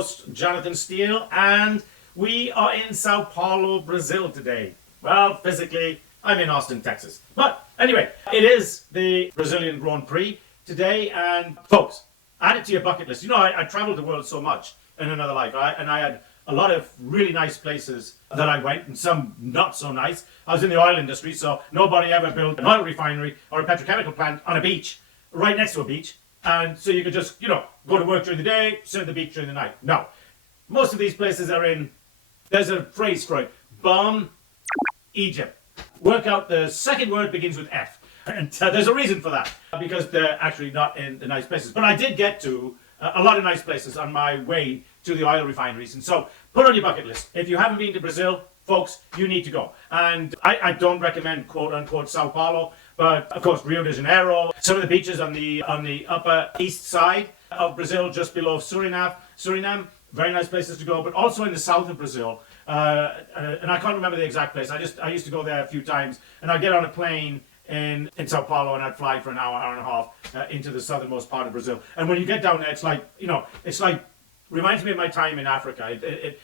host, Jonathan Steele, and we are in Sao Paulo, Brazil today. Well, physically, I'm in Austin, Texas. But anyway, it is the Brazilian Grand Prix today, and folks, add it to your bucket list. You know, I traveled the world so much in another life, and I had a lot of really nice places that I went, and some not so nice. I was in the oil industry, so nobody ever built an oil refinery or a petrochemical plant on a beach, right next to a beach. And so you could just, go to work during the day, sit at the beach during the night. No. Most of these places are in, there's a phrase for it, Bum, Egypt. Work out, the second word begins with F. And there's a reason for that, because they're actually not in the nice places. But I did get to a lot of nice places on my way to the oil refineries. And so put on your bucket list. If you haven't been to Brazil, folks, you need to go. And I don't recommend quote unquote Sao Paulo, but of course Rio de Janeiro, some of the beaches on the upper east side of Brazil, just below Suriname, very nice places to go, but also in the south of Brazil. And I can't remember the exact place. I used to go there a few times, and I'd get on a plane in Sao Paulo, and I'd fly for an hour and a half into the southernmost part of Brazil. And when you get down there, it's like reminds me of my time in Africa.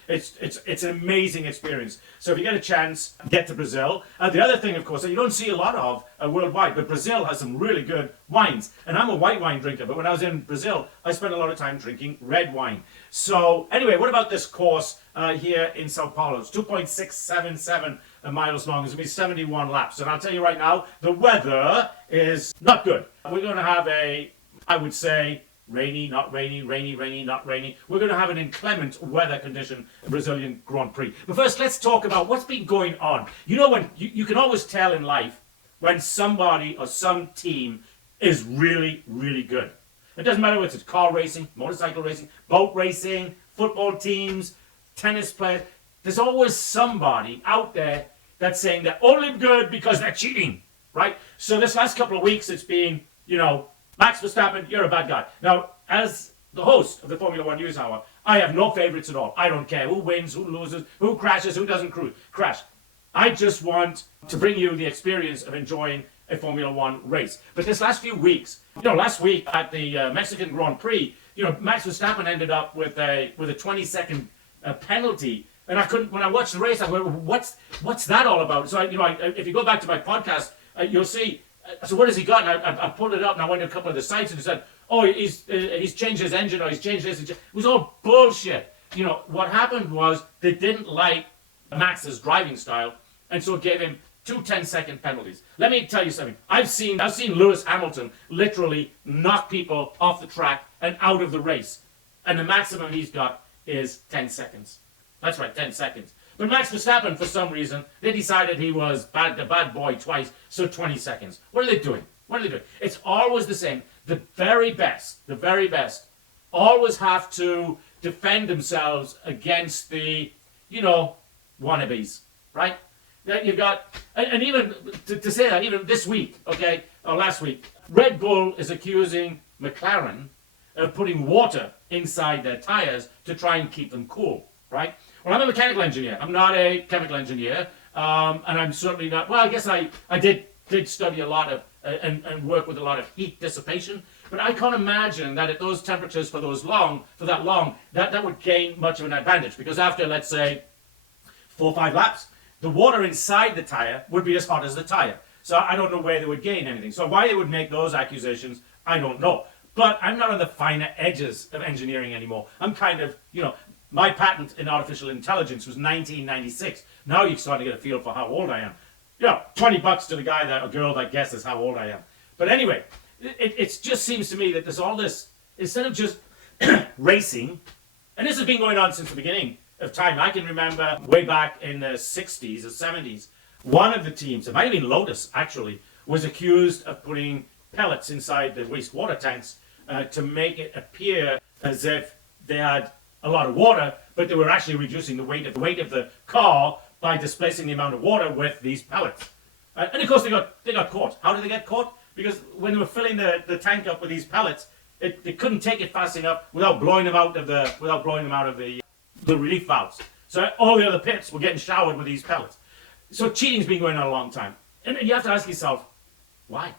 It's an amazing experience. So if you get a chance, get to Brazil. The other thing, of course, that you don't see a lot of worldwide, but Brazil has some really good wines. And I'm a white wine drinker, but when I was in Brazil, I spent a lot of time drinking red wine. So anyway, what about this course here in Sao Paulo? It's 2.677 miles long. It's going to be 71 laps. And I'll tell you right now, the weather is not good. We're going to have I would say, rainy, not rainy, rainy, rainy, not rainy. We're going to have an inclement weather condition in Brazilian Grand Prix. But first, let's talk about what's been going on. You know, when you can always tell in life when somebody or some team is really, really good. It doesn't matter whether it's car racing, motorcycle racing, boat racing, football teams, tennis players. There's always somebody out there that's saying they're only good because they're cheating, right? So this last couple of weeks, it's been, Max Verstappen, you're a bad guy. Now, as the host of the Formula One News Hour, I have no favorites at all. I don't care who wins, who loses, who crashes, who doesn't crash. I just want to bring you the experience of enjoying a Formula One race. But this last few weeks, last week at the Mexican Grand Prix, Max Verstappen ended up with a 20-second penalty. And I couldn't, when I watched the race, I went, what's that all about? So, if you go back to my podcast, you'll see. So what has he got? And I pulled it up and I went to a couple of the sites and said, oh, he's changed his engine or he's changed this. It was all bullshit. What happened was they didn't like Max's driving style, and so it gave him 2 10-second penalties. Let me tell you something. I've seen Lewis Hamilton literally knock people off the track and out of the race. And the maximum he's got is 10 seconds. That's right, 10 seconds. But Max Verstappen, for some reason, they decided he was the bad boy twice, so 20 seconds. What are they doing? It's always the same. The very best, always have to defend themselves against the, wannabes, right? You've got, and even to say that, even this week, or last week, Red Bull is accusing McLaren of putting water inside their tires to try and keep them cool, right? Well, I'm a mechanical engineer. I'm not a chemical engineer, and I'm certainly not. Well, I guess I did study a lot of and work with a lot of heat dissipation, but I can't imagine that at those temperatures for that long, that would gain much of an advantage, because after, let's say, 4 or 5 laps, the water inside the tire would be as hot as the tire. So I don't know where they would gain anything. So why they would make those accusations, I don't know. But I'm not on the finer edges of engineering anymore. I'm kind of, my patent in artificial intelligence was 1996. Now you're starting to get a feel for how old I am. $20 to the guy or girl that guesses how old I am. But anyway, it just seems to me that there's all this, instead of just racing, and this has been going on since the beginning of time. I can remember way back in the 60s or 70s, one of the teams, it might have been Lotus actually, was accused of putting pellets inside the wastewater tanks to make it appear as if they had a lot of water, but they were actually reducing the weight of the car by displacing the amount of water with these pellets. And of course they got caught. How did they get caught? Because when they were filling the tank up with these pellets, they couldn't take it fast enough without blowing them out of the relief valves. So all the other pits were getting showered with these pellets. So cheating's been going on a long time. And you have to ask yourself, why?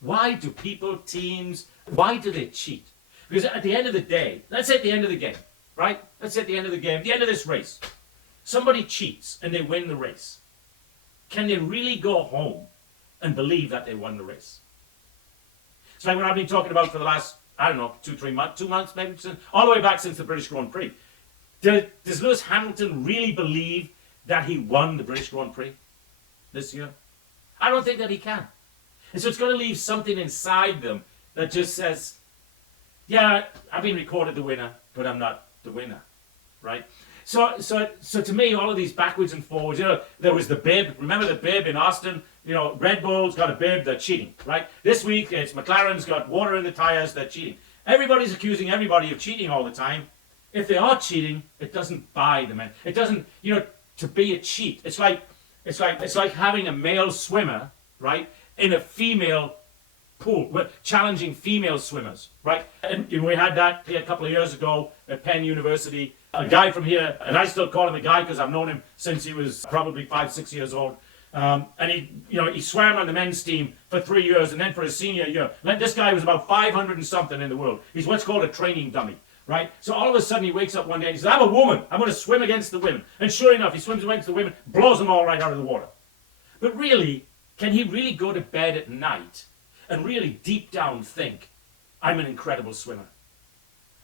Why do people, teams, why do they cheat? Because at the end of the day, let's say at the end of the game, right? Let's say at the end of the game, the end of this race, somebody cheats and they win the race. Can they really go home and believe that they won the race? It's like what I've been talking about for the last, I don't know, 2 months, 2 months maybe, all the way back since the British Grand Prix. Does Lewis Hamilton really believe that he won the British Grand Prix this year? I don't think that he can. And so it's going to leave something inside them that just says, yeah, I've been recorded the winner, but I'm not the winner, right? So to me, all of these backwards and forwards, there was the bib. Remember the bib in Austin? Red Bull's got a bib, they're cheating, right? This week, it's McLaren's got water in the tires, they're cheating. Everybody's accusing everybody of cheating all the time. If they are cheating, it doesn't buy them. It doesn't, to be a cheat. It's like having a male swimmer, right, in a female pool, challenging female swimmers, right? And we had that a couple of years ago at Penn University. A guy from here, and I still call him a guy because I've known him since he was probably 5-6 years old. And he swam on the men's team for 3 years, and then for his senior year, this guy was about 500 and something in the world. He's what's called a training dummy, right? So all of a sudden he wakes up one day and he says, I'm a woman, I'm going to swim against the women. And sure enough, he swims against the women, blows them all right out of the water. But really, can he really go to bed at night and really deep down think, I'm an incredible swimmer?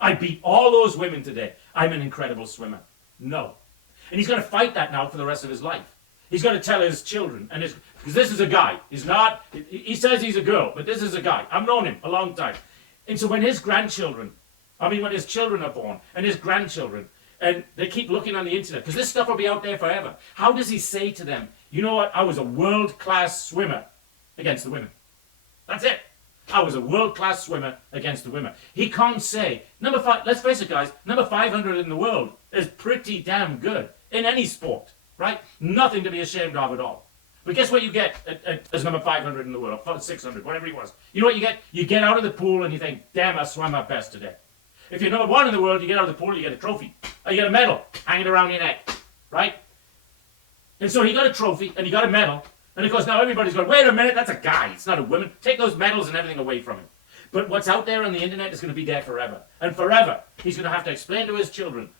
I beat all those women today. I'm an incredible swimmer. No. And he's going to fight that now for the rest of his life. He's going to tell his children, because this is a guy. He says he's a girl, but this is a guy. I've known him a long time. And so when his children are born, and his grandchildren, and they keep looking on the internet, because this stuff will be out there forever, how does he say to them, you know what, I was a world-class swimmer against the women. That's it. I was a world-class swimmer against the women. He can't say, number 5, let's face it guys, number 500 in the world is pretty damn good in any sport, right? Nothing to be ashamed of at all. But guess what you get as number 500 in the world, or 600, whatever he was. You know what you get? You get out of the pool and you think, damn, I swam my best today. If you're number 1 in the world, you get out of the pool, you get a trophy. Or you get a medal hanging around your neck, right? And so he got a trophy and he got a medal. And of course now everybody's going, wait a minute, that's a guy, it's not a woman. Take those medals and everything away from him. But what's out there on the internet is going to be there forever. And forever, he's going to have to explain to his children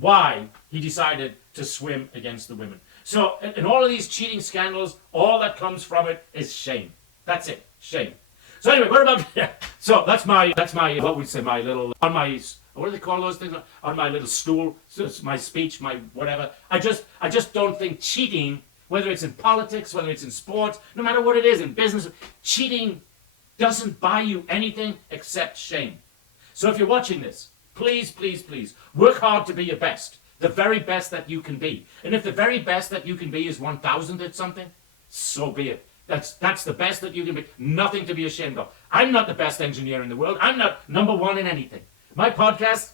why he decided to swim against the women. So in all of these cheating scandals, all that comes from it is shame. That's it, shame. So anyway, what about, so that's my, what we say, my little, what do they call those things? On my little stool, so it's my speech, my whatever. I just don't think cheating, whether it's in politics, whether it's in sports, no matter what it is, in business, cheating doesn't buy you anything except shame. So if you're watching this, please, please, please, work hard to be your best, the very best that you can be. And if the very best that you can be is 1,000 at something, so be it. That's the best that you can be. Nothing to be ashamed of. I'm not the best engineer in the world. I'm not number 1 in anything. My podcast,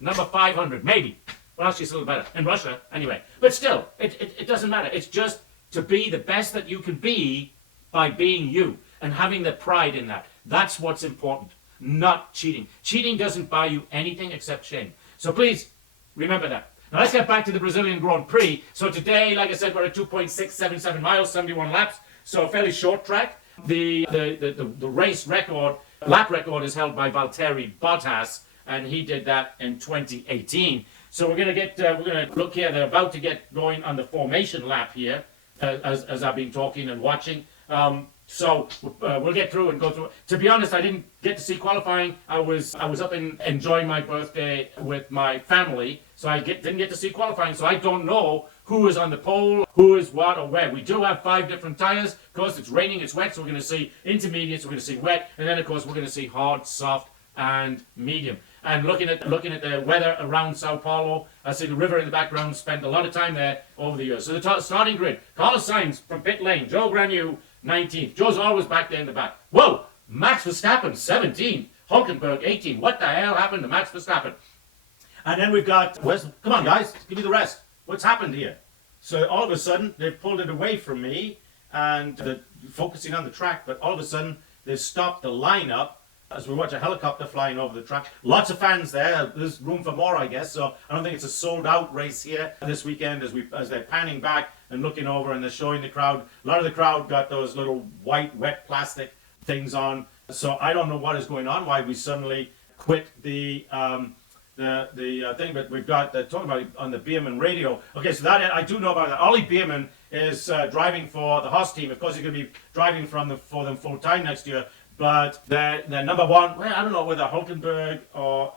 number 500, maybe. Well, she's a little better. In Russia, anyway. But still, it doesn't matter. It's just to be the best that you can be by being you and having the pride in that. That's what's important, not cheating. Cheating doesn't buy you anything except shame. So please, remember that. Now let's get back to the Brazilian Grand Prix. So today, like I said, we're at 2.677 miles, 71 laps. So a fairly short track. The race record, lap record, is held by Valtteri Bottas, and he did that in 2018. So we're gonna look here. They're about to get going on the formation lap here, as I've been talking and watching. So we'll get through and go through. To be honest, I didn't get to see qualifying. I was up and enjoying my birthday with my family, so I didn't get to see qualifying. So I don't know who is on the pole, who is what or where. We do have 5 different tires. Of course, it's raining, it's wet, so we're going to see intermediates, we're going to see wet, and then of course we're going to see hard, soft, and medium. And looking at the weather around Sao Paulo, I see the river in the background. Spent a lot of time there over the years. So the starting grid: Carlos Sainz from pit lane, Joe Granu 19th. Joe's always back there in the back. Whoa, Max Verstappen 17th, Hulkenberg 18th. What the hell happened to Max Verstappen? And then we've got, come on guys, give me the rest. What's happened here? So all of a sudden they've pulled it away from me and they're focusing on the track, but all of a sudden they've stopped the lineup as we watch a helicopter flying over the track. Lots of fans there. There's room for more, I guess. So I don't think it's a sold-out race here this weekend as they're panning back and looking over and they're showing the crowd. A lot of the crowd got those little white, wet plastic things on. So I don't know what is going on, why we suddenly quit the the thing, but we've got talking about it on the Bierman radio. Okay, so that I do know about that. Ollie Bierman is driving for the Haas team. Of course, he's going to be driving for them full time next year. But their number one, well, I don't know whether Hulkenberg or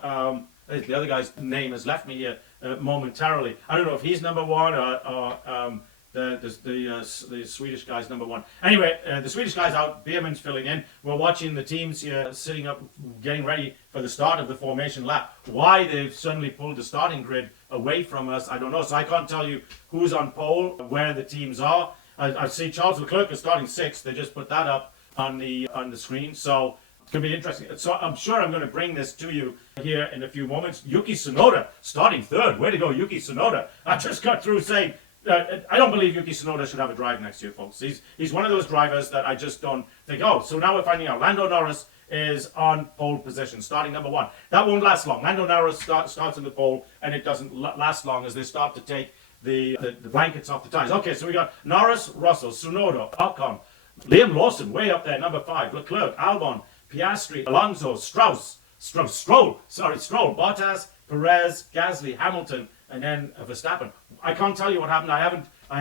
the other guy's name has left me here momentarily. I don't know if he's number one or the Swedish guy's number one. Anyway, the Swedish guy's out, Bierman's filling in. We're watching the teams here sitting up, getting ready for the start of the formation lap. Why they've suddenly pulled the starting grid away from us, I don't know. So I can't tell you who's on pole, where the teams are. I see Charles Leclerc is starting sixth. They just put that up on the screen. So it's going to be interesting. So I'm sure I'm going to bring this to you here in a few moments. Yuki Tsunoda starting third. Way to go, Yuki Tsunoda. I just got through saying, I don't believe Yuki Tsunoda should have a drive next year, folks. He's one of those drivers that I just don't think, oh, so now we're finding out. Lando Norris is on pole position, starting number one. That won't last long. Lando Norris starts in the pole, and it doesn't last long as they start to take the blankets off the tires. Okay, so we got Norris, Russell, Tsunoda, Ocon, Liam Lawson, way up there, number 5, Leclerc, Albon, Piastri, Alonso, Stroll, Bottas, Perez, Gasly, Hamilton, and then Verstappen. I can't tell you what happened. I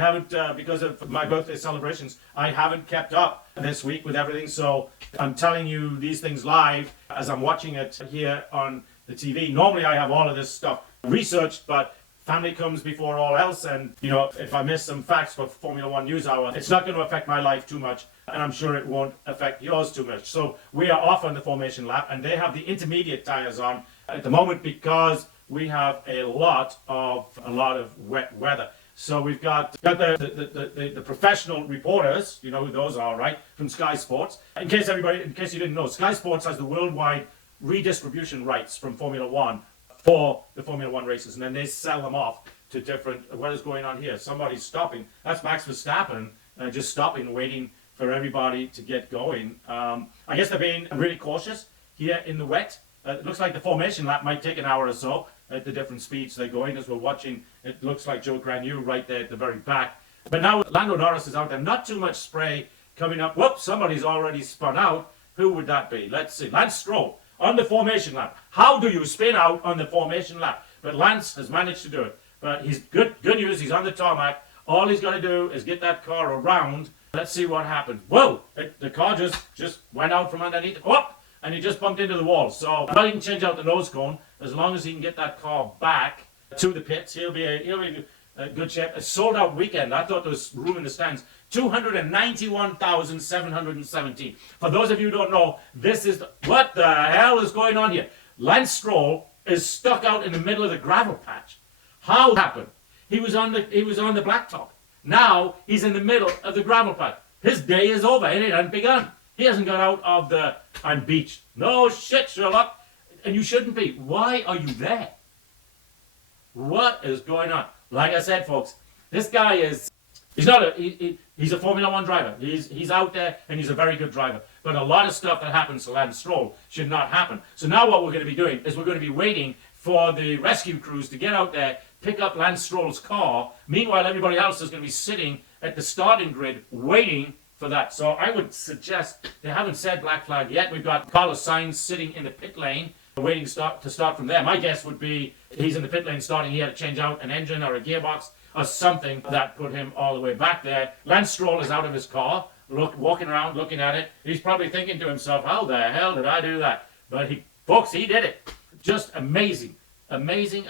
haven't because of my birthday celebrations, I haven't kept up this week with everything. So I'm telling you these things live as I'm watching it here on the TV. Normally I have all of this stuff researched, but family comes before all else. And, you know, if I miss some facts for Formula One News Hour, it's not going to affect my life too much. And I'm sure it won't affect yours too much. So we are off on the formation lap, and they have the intermediate tires on at the moment because we have a lot of wet weather. So we've got the professional reporters, you know who those are, right? From Sky Sports. In case you didn't know, Sky Sports has the worldwide redistribution rights from Formula One for the Formula One races, and then they sell them off to different. What is going on here? Somebody's stopping. That's Max Verstappen just stopping, waiting for everybody to get going. I guess they're being really cautious here in the wet. It looks like the formation lap might take an hour or so at the different speeds they're going. As we're watching, it looks like Joe Granu right there at the very back. But now Lando Norris is out there. Not too much spray coming up. Whoops, somebody's already spun out. Who would that be? Let's see. Lance Stroll on the formation lap. How do you spin out on the formation lap? But Lance has managed to do it. But he's good news. He's on the tarmac. All he's got to do is get that car around. Let's see what happens. Whoa! The car just went out from underneath. Whoop! And he just bumped into the wall. So he can change out the nose cone as long as he can get that car back to the pits. He'll be in good shape. A sold out weekend. I thought there was room in the stands. 291,717. For those of you who don't know, what the hell is going on here? Lance Stroll is stuck out in the middle of the gravel patch. How happened? He was on the blacktop. Now he's in the middle of the gravel patch. His day is over and it hasn't begun. He hasn't got out of the I'm beached. No shit, Sherlock. And you shouldn't be. Why are you there? What is going on? Like I said, folks, this guy is he's a Formula One driver. He's out there and he's a very good driver. But a lot of stuff that happens to Lance Stroll should not happen. So now what we're going to be doing is we're going to be waiting for the rescue crews to get out there, pick up Lance Stroll's car. Meanwhile, everybody else is going to be sitting at the starting grid waiting for that. So I would suggest, they haven't said black flag yet. We've got Carlos Sainz sitting in the pit lane waiting to start from there. My guess would be he's in the pit lane starting. He had to change out an engine or a gearbox or something that put him all the way back there. Lance Stroll is out of his car, walking around looking at it. He's probably thinking to himself, how the hell did I do that? But folks, he did it. Just amazing. Amazing.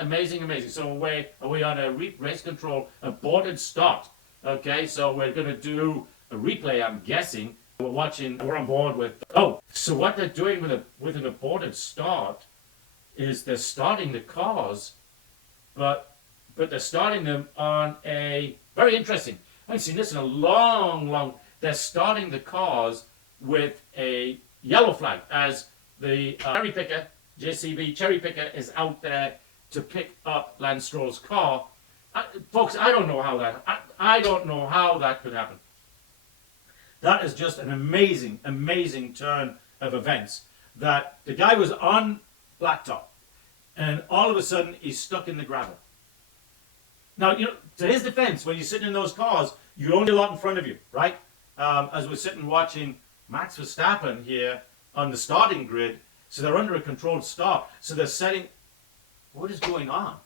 So we on a race control aborted start. Okay, so we're going to do a replay, I'm guessing. We're on board with, so what they're doing with an aborted start is they're starting the cars, but they're starting them on a, very interesting, I haven't seen this in a long, they're starting the cars with a yellow flag as the cherry picker, JCB cherry picker is out there to pick up Lance Stroll's car. Folks, I don't know how that could happen. That is just an amazing turn of events. That the guy was on blacktop, and all of a sudden he's stuck in the gravel. Now, you know, to his defense, when you're sitting in those cars, you only a lot in front of you, right? As we're sitting watching Max Verstappen here on the starting grid, so they're under a controlled start. So they're setting. what is going on?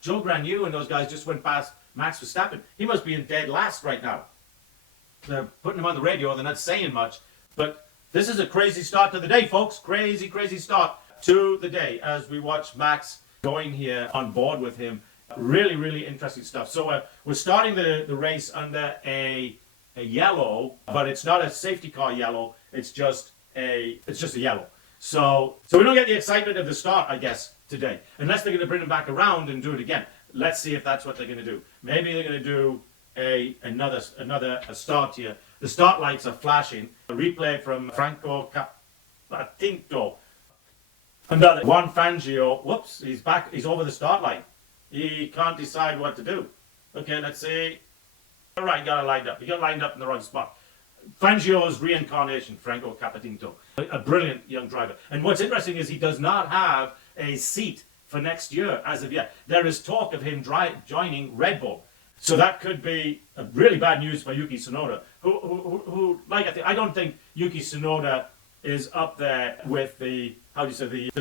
Joe Granu and those guys just went past Max Verstappen. He must be in dead last right now. They're putting him on the radio. They're not saying much. But this is a crazy start to the day, folks. Crazy, crazy start to the day as we watch Max going here on board with him. Really, really interesting stuff. So we're starting the race under a yellow, but it's not a safety car yellow. It's just a yellow. So we don't get the excitement of the start, I guess, today, unless they're going to bring him back around and do it again. Let's see if that's what they're going to do. Maybe they're going to do another start here. The start lights are flashing. A replay from Franco Cappatinto. Another Juan Fangio. Whoops, he's back. He's over the start line. He can't decide what to do. Okay, let's see. All right, got it lined up. He got lined up in the wrong spot. Fangio's reincarnation, Franco Cappatinto. A brilliant young driver. And what's interesting is he does not have a seat for next year as of yet. There is talk of him joining Red Bull. So that could be a really bad news for Yuki Tsunoda, who I don't think Yuki Tsunoda is up there with the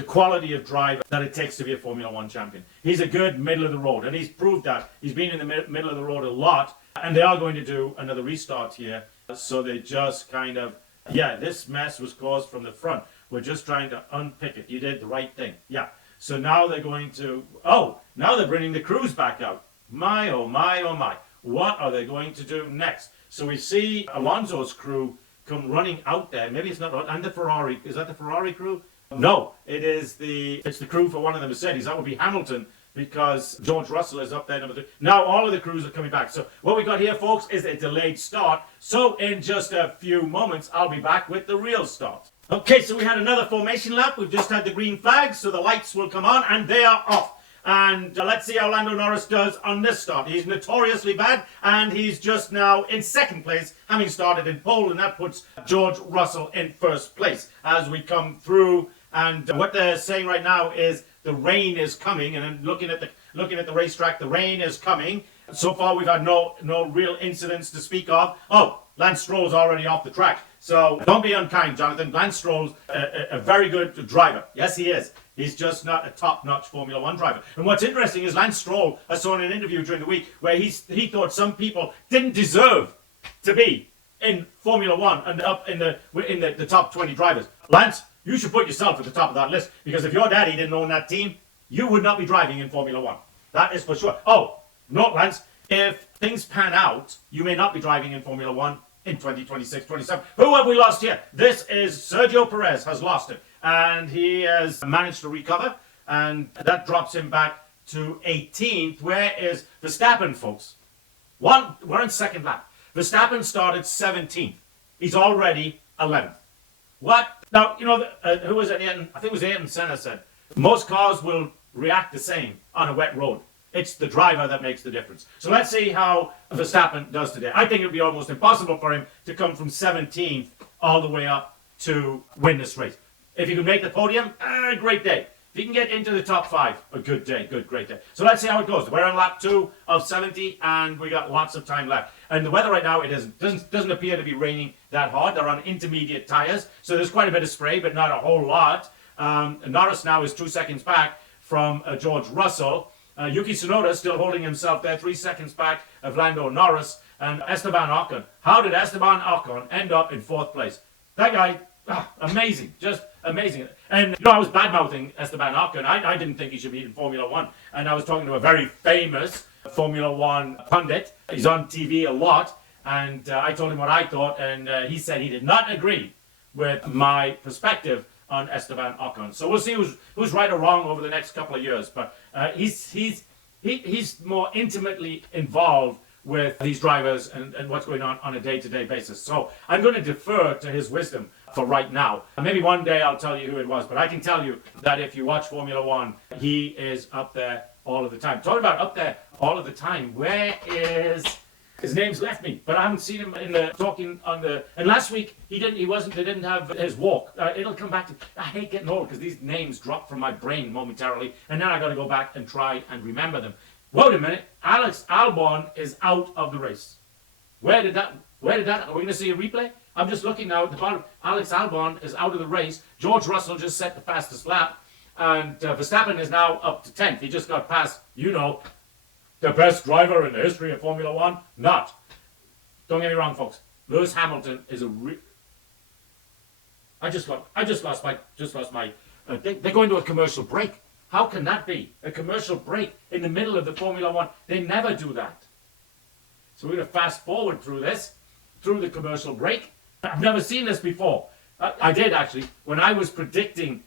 quality of driver that it takes to be a Formula One champion. He's a good middle of the road, and he's proved that. He's been in the middle of the road a lot, and they are going to do another restart here. So they just kind of, this mess was caused from the front. We're just trying to unpick it. You did the right thing. Yeah. So now they're going to, now they're bringing the crews back out. My, oh my, oh my. What are they going to do next? So we see Alonso's crew come running out there. Maybe it's not, and the Ferrari. Is that the Ferrari crew? No, it's the crew for one of the Mercedes. That would be Hamilton, because George Russell is up there, number 3. Now all of the crews are coming back. So what we got here, folks, is a delayed start. So in just a few moments, I'll be back with the real start. Okay, so we had another formation lap. We've just had the green flag, so the lights will come on, and they are off. And let's see how Lando Norris does on this start. He's notoriously bad, and he's just now in second place, having started in pole, and that puts George Russell in first place as we come through. And what they're saying right now is the rain is coming, and I'm looking at the racetrack, the rain is coming. So far, we've had no real incidents to speak of. Oh, Lance Stroll's already off the track. So don't be unkind, Jonathan. Lance Stroll's a very good driver. Yes, he is. He's just not a top-notch Formula One driver. And what's interesting is Lance Stroll, I saw in an interview during the week where he thought some people didn't deserve to be in Formula One and up in the top 20 drivers. Lance, you should put yourself at the top of that list, because if your daddy didn't own that team, you would not be driving in Formula One. That is for sure. Oh, no, Lance, if things pan out, you may not be driving in Formula One in 2026, 27. Who have we lost here? This is Sergio Perez has lost it. And he has managed to recover. And that drops him back to 18th. Where is Verstappen, folks? We're in second lap. Verstappen started 17th. He's already 11th. What? Now, who was it? I think it was Ayrton Senna said, most cars will react the same on a wet road. It's the driver that makes the difference. So let's see how Verstappen does today. I think it would be almost impossible for him to come from 17th all the way up to win this race. If he could make the podium, great day. If he can get into the top 5, a good day, great day. So let's see how it goes. We're on lap 2 of 70, and we got lots of time left. And the weather right now, it doesn't appear to be raining that hard. They're on intermediate tires, so there's quite a bit of spray, but not a whole lot. Norris now is 2 seconds back from George Russell. Yuki Tsunoda still holding himself there, 3 seconds back of Lando Norris. And Esteban Ocon. How did Esteban Ocon end up in 4th place? That guy, amazing, just amazing. And I was bad-mouthing Esteban Ocon. I didn't think he should be in Formula One. And I was talking to a very famous Formula One pundit. He's on TV a lot. And I told him what I thought, and he said he did not agree with my perspective on Esteban Ocon. So we'll see who's right or wrong over the next couple of years. But he's more intimately involved with these drivers and what's going on a day-to-day basis. So I'm going to defer to his wisdom for right now. Maybe one day I'll tell you who it was, but I can tell you that if you watch Formula One, he is up there all of the time. Talking about up there all of the time, where is... His name's left me, but I haven't seen him in the talking on the. And last week they didn't have his walk. It'll come back to. I hate getting old because these names drop from my brain momentarily, and then I got to go back and try and remember them. Wait a minute, Alex Albon is out of the race. Where did that? Are we going to see a replay? I'm just looking now at the bottom. Alex Albon is out of the race. George Russell just set the fastest lap, And Verstappen is now up to 10th. He just got past, the best driver in the history of Formula One. Not. Don't get me wrong, folks. Lewis Hamilton is I just lost my. They're going to a commercial break. How can that be? A commercial break in the middle of the Formula One. They never do that. So we're going to fast forward through the commercial break. I've never seen this before. I did actually. When I was predicting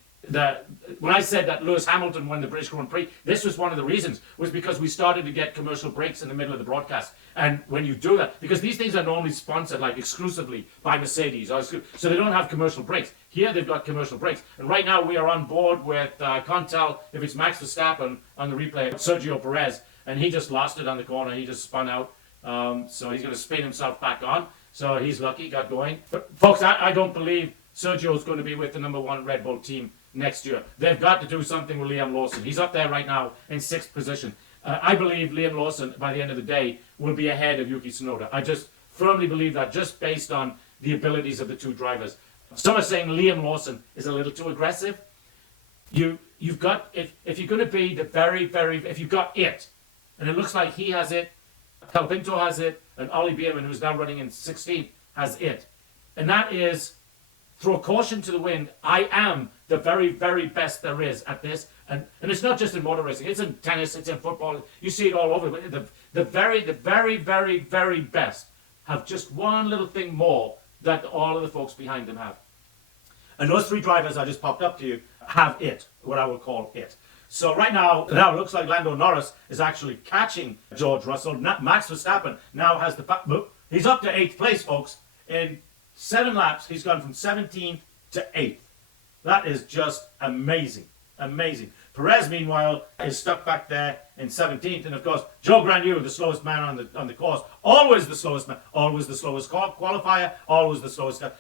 when I said that Lewis Hamilton won the British Grand Prix, this was one of the reasons, was because we started to get commercial breaks in the middle of the broadcast. And when you do that, because these things are normally sponsored like exclusively by Mercedes, so they don't have commercial breaks. Here they've got commercial breaks. And right now we are on board with, I can't tell if it's Max Verstappen on the replay, Sergio Perez, and he just lost it on the corner. He just spun out. So he's going to spin himself back on. So he's lucky, got going. But folks, I don't believe Sergio's going to be with the #1 Red Bull team next year. They've got to do something with Liam Lawson. He's up there right now in 6th position. I believe Liam Lawson, by the end of the day, will be ahead of Yuki Tsunoda. I just firmly believe that, just based on the abilities of the two drivers. Some are saying Liam Lawson is a little too aggressive. You've got, if you're going to be the if you've got it, and it looks like he has it, Calpinto has it, and Ollie Bierman, who's now running in 16th, has it. And that is, throw caution to the wind. I am the very best there is at this. And it's not just in motor racing. It's in tennis. It's in football. You see it all over. The very best have just one little thing more that all of the folks behind them have. And those three drivers I just popped up to you have it, what I would call it. So right now it looks like Lando Norris is actually catching George Russell. Max Verstappen now has he's up to 8th place, folks. In 7 laps, he's gone from 17th to 8th. That is just amazing. Amazing. Perez, meanwhile, is stuck back there in 17th. And of course, Joe Granu, the slowest man on the course, always the slowest man, always the slowest qualifier, always the slowest guy.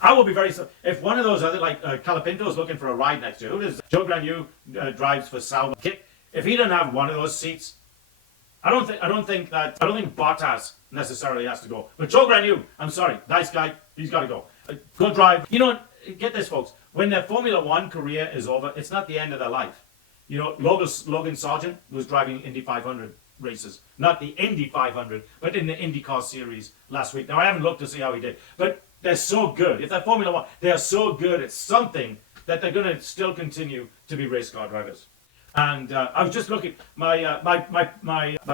I will be very sorry. If one of those other, like Calapinto, is looking for a ride next year, who does Joe Granu drives for Sauber? If he doesn't have one of those seats, I don't think Bottas necessarily has to go. But Joe Granu, I'm sorry, nice guy, he's got to go. Good drive. Get this, folks. When their Formula One career is over, it's not the end of their life. Logan Sargent was driving Indy 500 races, not the Indy 500, but in the IndyCar series last week. Now I haven't looked to see how he did, but they're so good. If they're Formula One, they are so good at something that they're going to still continue to be race car drivers. And I was just looking. My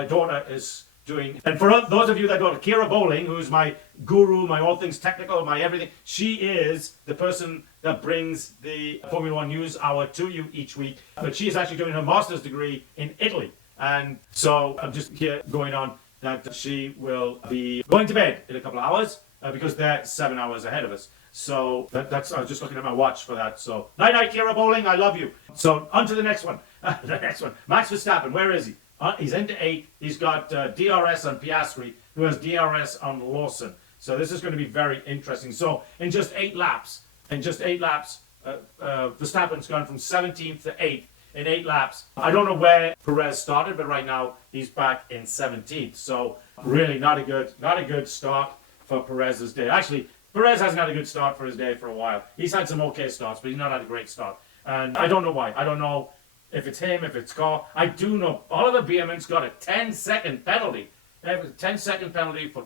daughter is doing, and for those of you that don't, Kira Bowling, who's my guru, my all things technical, my everything, she is the person that brings the Formula One News Hour to you each week. But she is actually doing her master's degree in Italy. And so I'm just here going on that she will be going to bed in a couple of hours because they're 7 hours ahead of us. So that's I was just looking at my watch for that. So night, Kira Bowling, I love you. So on to the next one. The next one, Max Verstappen. Where is he? He's into 8th. He's got DRS on Piastri, who has DRS on Lawson. So this is going to be very interesting. So in just 8 laps, Verstappen's gone from 17th to 8th in 8 laps. I don't know where Perez started, but right now he's back in 17th. So really not a good start for Perez's day. Actually, Perez hasn't had a good start for his day for a while. He's had some okay starts, but he's not had a great start. And I don't know why. I don't know if it's him, if it's car. I do know Oliver Bierman's got a 10-second penalty. They have a 10-second penalty for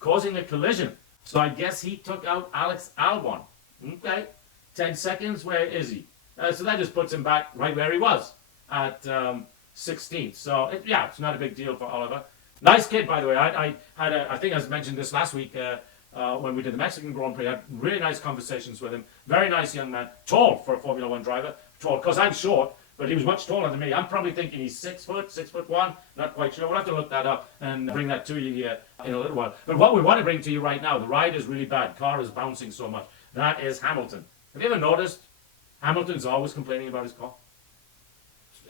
causing a collision. So I guess he took out Alex Albon. Okay. 10 seconds, where is he? So that just puts him back right where he was at 16th. So it's not a big deal for Oliver. Nice kid, by the way. I think I mentioned this last week when we did the Mexican Grand Prix. I had really nice conversations with him. Very nice young man. Tall for a Formula One driver. Tall, because I'm short, but he was much taller than me. I'm probably thinking he's 6 foot, 6'1". Not quite sure. We'll have to look that up and bring that to you here in a little while. But what we want to bring to you right now, the ride is really bad. Car is bouncing so much. That is Hamilton. Have you ever noticed Hamilton's always complaining about his car?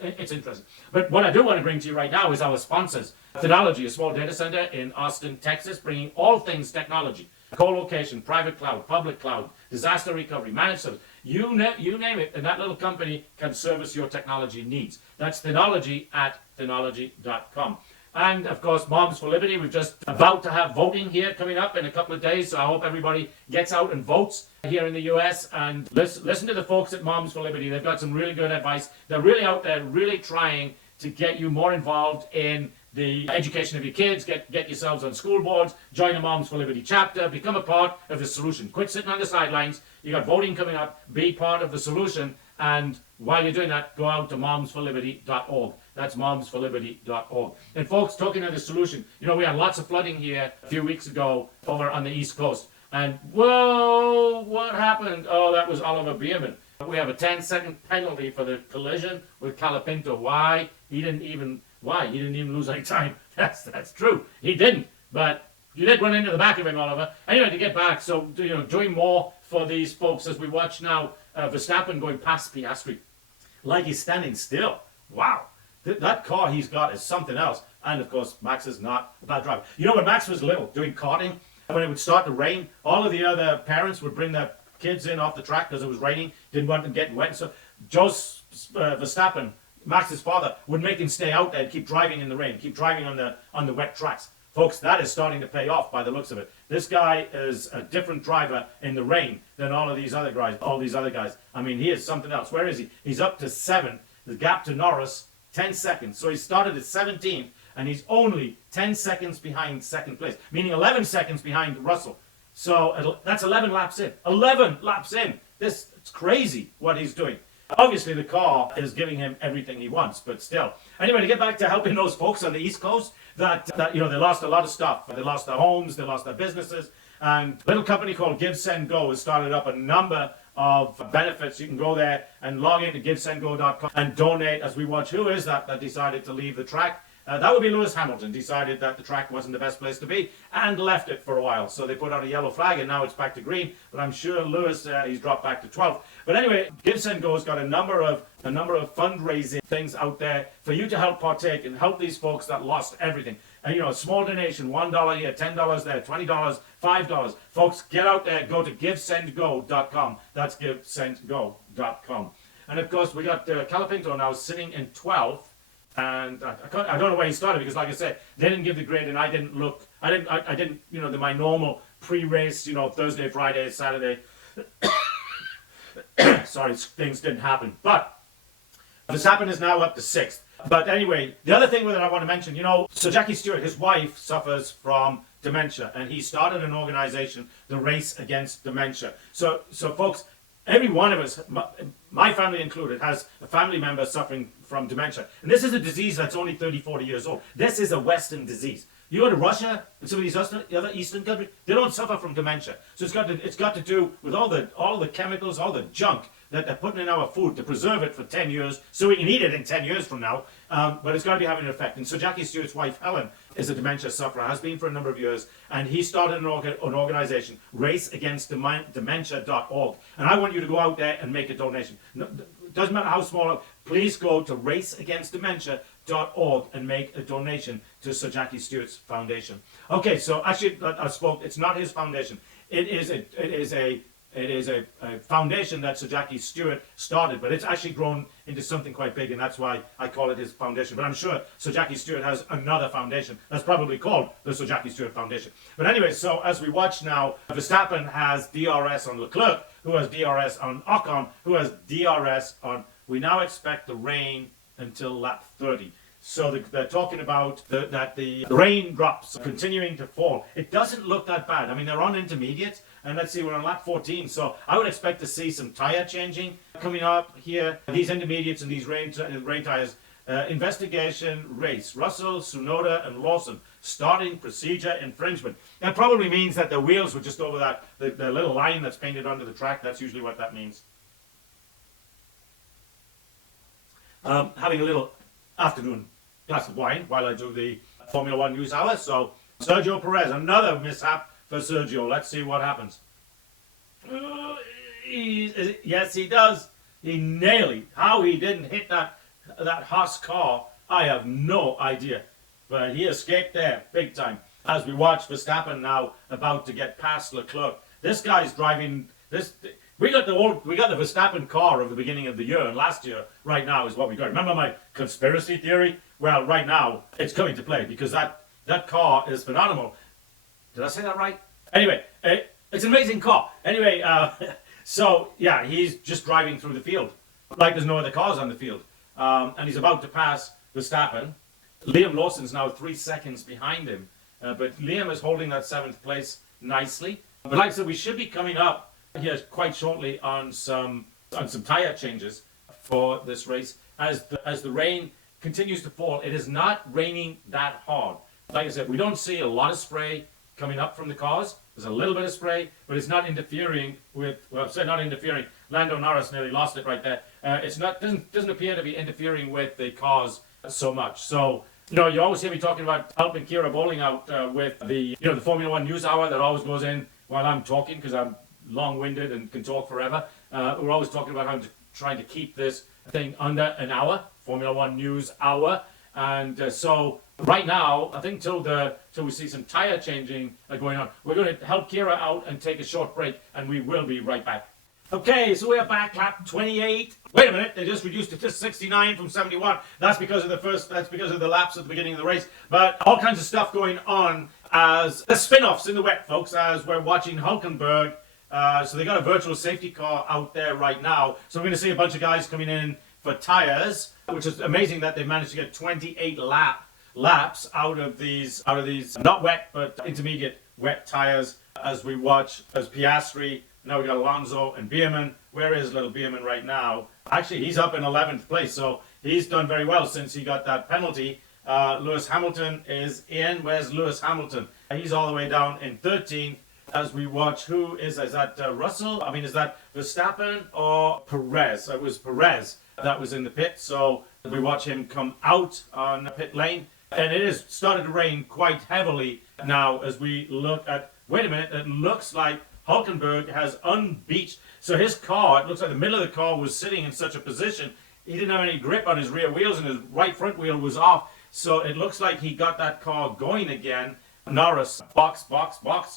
It's interesting. But what I do want to bring to you right now is our sponsors. Technology, a small data center in Austin, Texas, bringing all things technology. Co-location, private cloud, public cloud, disaster recovery, managed service. You name it, and that little company can service your technology needs. That's Thenology at Thenology.com. And of course, Moms for Liberty. We're just about to have voting here coming up in a couple of days. So I hope everybody gets out and votes here in the US. And listen to the folks at Moms for Liberty. They've got some really good advice. They're really out there, really trying to get you more involved in the education of your kids. Get yourselves on school boards. Join the Moms for Liberty chapter. Become a part of the solution. Quit sitting on the sidelines. You got voting coming up. Be part of the solution. And while you're doing that, go out to momsforliberty.org. That's momsforliberty.org. And folks, talking of the solution, you know, we had lots of flooding here a few weeks ago over on the East Coast. And whoa, what happened? Oh, that was Oliver Bierman. We have a 10-second penalty for the collision with Calapinto. Why? He didn't even lose any time. That's true. He didn't. But you did run into the back of him, Oliver. Anyway, to get back, so, you know, doing more for these folks as we watch now Verstappen going past Piastri like he's standing still. Wow. That car he's got is something else. And of course, Max is not a bad driver. You know, when Max was little, doing karting, when it would start to rain, all of the other parents would bring their kids in off the track because it was raining, didn't want them getting wet. So Verstappen, Max's father, would make him stay out there and keep driving in the rain, keep driving on the wet tracks. Folks, that is starting to pay off by the looks of it. This guy is a different driver in the rain than all these other guys. I mean, he is something else. Where is he? He's up to 7. The gap to Norris, 10 seconds. So he started at 17th, and he's only 10 seconds behind second place, meaning 11 seconds behind Russell. So that's 11 laps in. 11 laps in. It's crazy what he's doing. Obviously, the car is giving him everything he wants, but still. Anyway, to get back to helping those folks on the East Coast, that you know, they lost a lot of stuff. They lost their homes, they lost their businesses, and a little company called Give, Send, Go has started up a number of benefits. You can go there and log into givesendgo.com and donate. As we watch, who is that decided to leave the track? That would be Lewis Hamilton. Decided that the track wasn't the best place to be and left it for a while. So they put out a yellow flag and now it's back to green. But I'm sure Lewis, he's dropped back to 12th. But anyway, Give, Send, Go has got a number of fundraising things out there for you to help partake and help these folks that lost everything. And you know, a small donation, $1 here, $10 there, $20, $5. Folks, get out there, go to givesendgo.com. That's givesendgo.com. And of course, we got Calapinto now sitting in 12th. And I don't know where he started because, like I said, they didn't give the grade, and I didn't, you know, my normal pre-race, you know, Thursday, Friday, Saturday. Sorry, things didn't happen. But Verstappen is now up to 6th. But anyway, the other thing that I want to mention, you know, so Jackie Stewart, his wife, suffers from dementia, and he started an organization, the Race Against Dementia. So folks, every one of us, my family included, has a family member suffering from dementia. And this is a disease that's only 30, 40 years old. This is a Western disease. You go to Russia and some of these other Eastern countries, they don't suffer from dementia. So it's got to do with all the chemicals, all the junk that they're putting in our food to preserve it for 10 years so we can eat it in 10 years from now. But it's got to be having an effect. And so Jackie Stewart's wife, Helen, is a dementia sufferer, has been for a number of years. And he started an organization, raceagainstdementia.org. And I want you to go out there and make a donation. Doesn't matter how small. Please go to raceagainstdementia.org and make a donation to Sir Jackie Stewart's foundation. Okay, so actually, it's not his foundation. It is a foundation that Sir Jackie Stewart started, but it's actually grown into something quite big, and that's why I call it his foundation. But I'm sure Sir Jackie Stewart has another foundation that's probably called the Sir Jackie Stewart Foundation. But anyway, so as we watch now, Verstappen has DRS on Leclerc, who has DRS on Ocon, who has DRS on... We now expect the rain until lap 30. So they're talking about that the raindrops are continuing to fall. It doesn't look that bad. I mean, they're on intermediates, and let's see, we're on lap 14. So I would expect to see some tire changing coming up here. These intermediates and these rain tires. Investigation race. Russell, Tsunoda, and Lawson starting procedure infringement. That probably means that the wheels were just over that the little line that's painted onto the track. That's usually what that means. Having a little afternoon glass of wine while I do the Formula One news hour. So Sergio Perez, another mishap for Sergio. Let's see what happens. Yes, he does. He nailed. How he didn't hit that Haas car, I have no idea. But he escaped there big time. As we watch Verstappen now about to get past Leclerc. This guy's driving this. We got the Verstappen car of the beginning of the year, and last year, right now, is what we got. Remember my conspiracy theory? Well, right now, it's coming to play because that car is phenomenal. Did I say that right? Anyway, it's an amazing car. Anyway, so yeah, he's just driving through the field like there's no other cars on the field. And he's about to pass Verstappen. Liam Lawson's now 3 seconds behind him. But Liam is holding that 7th place nicely. But like I said, we should be coming up here quite shortly on some tyre changes for this race. As the rain continues to fall, it is not raining that hard. Like I said, we don't see a lot of spray coming up from the cars. There's a little bit of spray, but it's not interfering with, well, I've said not interfering. Lando Norris nearly lost it right there. Doesn't appear to be interfering with the cars so much. So, you always hear me talking about helping Kira Bowling out with the Formula One News Hour that always goes in while I'm talking because I'm long-winded and can talk forever. We're always talking about how trying to keep this thing under an hour, Formula One News Hour. And so right now, I think till we see some tire changing going on, we're going to help Kira out and take a short break, and we will be right back. Okay, so we are back, lap 28. Wait a minute, they just reduced it to 69 from 71. That's because of the laps at the beginning of the race. But all kinds of stuff going on as the spin-offs in the wet, folks, as we're watching Hulkenberg. So they got a virtual safety car out there right now. So we're going to see a bunch of guys coming in for tires, which is amazing that they managed to get 28 laps out of these not wet but intermediate wet tires as we watch as Piastri. Now we got Alonso and Bierman. Where is little Bierman right now? Actually, he's up in 11th place, so he's done very well since he got that penalty. Lewis Hamilton is in. Where's Lewis Hamilton? He's all the way down in 13th as we watch who is that Russell? I mean, is that Verstappen or Perez? It was Perez that was in the pit, so we watch him come out on the pit lane. And it has started to rain quite heavily now as we look at, wait a minute, it looks like Hulkenberg has unbeached. So his car, it looks like the middle of the car was sitting in such a position, he didn't have any grip on his rear wheels and his right front wheel was off. So it looks like he got that car going again. Norris, box,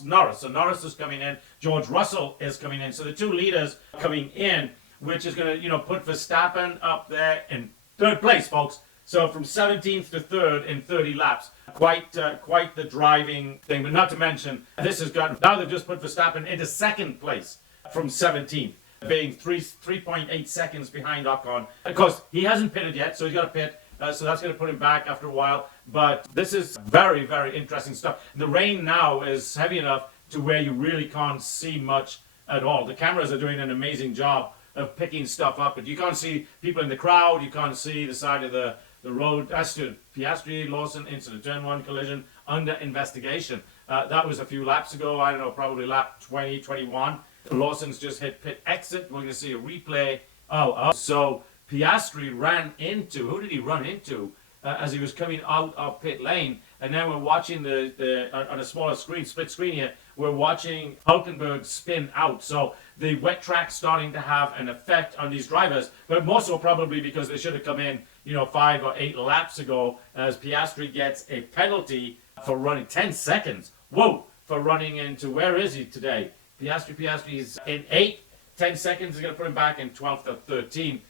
Norris. So Norris is coming in. George Russell is coming in. So the two leaders are coming in, which is going to, put Verstappen up there in 3rd place, folks. So from 17th to 3rd in 30 laps. Quite the driving thing. But not to mention, now they've just put Verstappen into 2nd place from 17th, being 3.8 seconds behind Ocon. Of course, he hasn't pitted yet, so he's got to pit. So that's going to put him back after a while. But this is very, very interesting stuff. The rain now is heavy enough to where you really can't see much at all. The cameras are doing an amazing job of picking stuff up, but you can't see people in the crowd. You can't see the side of the road. That's to Piastri, Lawson into the turn 1 collision under investigation. That was a few laps ago. I don't know, probably lap 20, 21. Lawson's just hit pit exit. We're going to see a replay. So Piastri ran into, who did he run into as he was coming out of pit lane? And then we're watching on a smaller screen, split screen here, we're watching Hulkenberg spin out. So the wet track's starting to have an effect on these drivers, but more so probably because they should have come in, 5 or 8 laps ago, as Piastri gets a penalty for running 10 seconds. Whoa, for running into, where is he today? Piastri's in 8th. 10 seconds is going to put him back in 12th or 13th.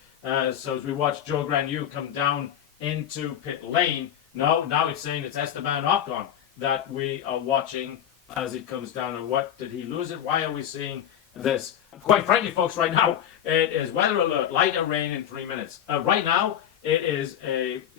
So as we watch Joe Granu come down into pit lane, now it's saying it's Esteban Ocon that we are watching as he comes down. And what, did he lose it? Why are we seeing this? Quite frankly, folks, right now, it is weather alert, lighter rain in 3 minutes. Right now, it's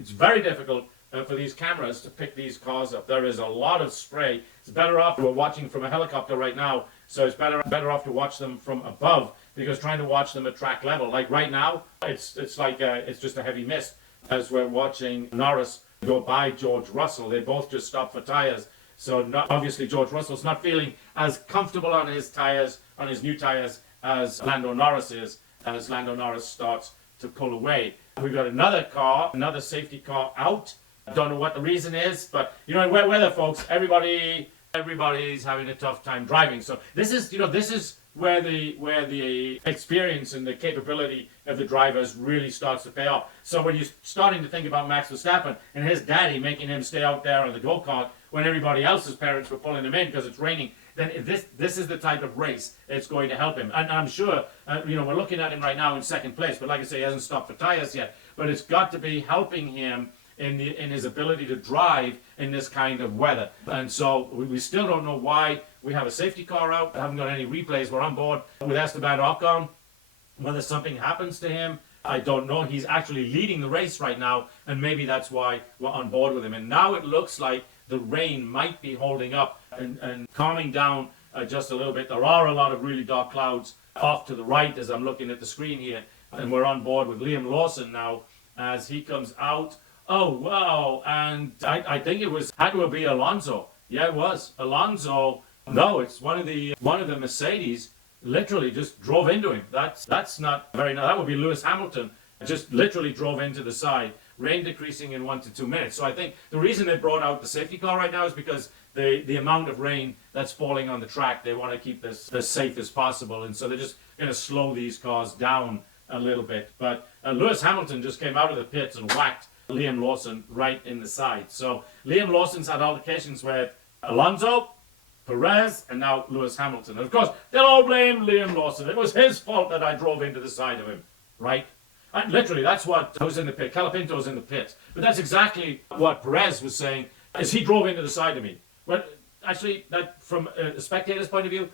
very difficult for these cameras to pick these cars up. There is a lot of spray. It's better off, we're watching from a helicopter right now, so it's better off to watch them from above, because trying to watch them at track level, like right now, it's just a heavy mist as we're watching Norris go by George Russell. They both just stopped for tires. So obviously George Russell's not feeling as comfortable on his tires, on his new tires, as Lando Norris is, as Lando Norris starts to pull away. We've got another safety car out. I don't know what the reason is, but in wet weather, folks, everybody's having a tough time driving. So this is where the experience and the capability of the drivers really starts to pay off. So when you're starting to think about Max Verstappen and his daddy making him stay out there on the go-kart when everybody else's parents were pulling him in because it's raining, then this is the type of race that's going to help him. And I'm sure, we're looking at him right now in 2nd place, but like I say, he hasn't stopped for tires yet. But it's got to be helping him in his ability to drive in this kind of weather. And so we still don't know why we have a safety car out. I haven't got any replays. We're on board with Esteban Ocon. Whether something happens to him, I don't know. He's actually leading the race right now, and maybe that's why we're on board with him. And now it looks like the rain might be holding up and calming down just a little bit. There are a lot of really dark clouds off to the right as I'm looking at the screen here. And we're on board with Liam Lawson now as he comes out. Oh, wow. And I think had to be Alonso. Yeah, it was. Alonso. No, it's one of the Mercedes literally just drove into him. That's not very nice. That would be Lewis Hamilton. Just literally drove into the side. Rain decreasing in 1 to 2 minutes. So I think the reason they brought out the safety car right now is because the amount of rain that's falling on the track, they want to keep this as safe as possible. And so they're just going to slow these cars down a little bit. But Lewis Hamilton just came out of the pits and whacked Liam Lawson right in the side. So Liam Lawson's had altercations with Alonso, Perez, and now Lewis Hamilton. And of course, they'll all blame Liam Lawson. It was his fault that I drove into the side of him, right? And literally, that's what was in the pit. Calapinto's in the pit. But that's exactly what Perez was saying, as he drove into the side of me. Well, actually, that from a spectator's point of view,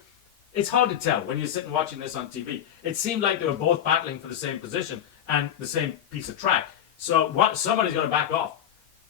it's hard to tell when you're sitting watching this on TV. It seemed like they were both battling for the same position and the same piece of track. So somebody's going to back off.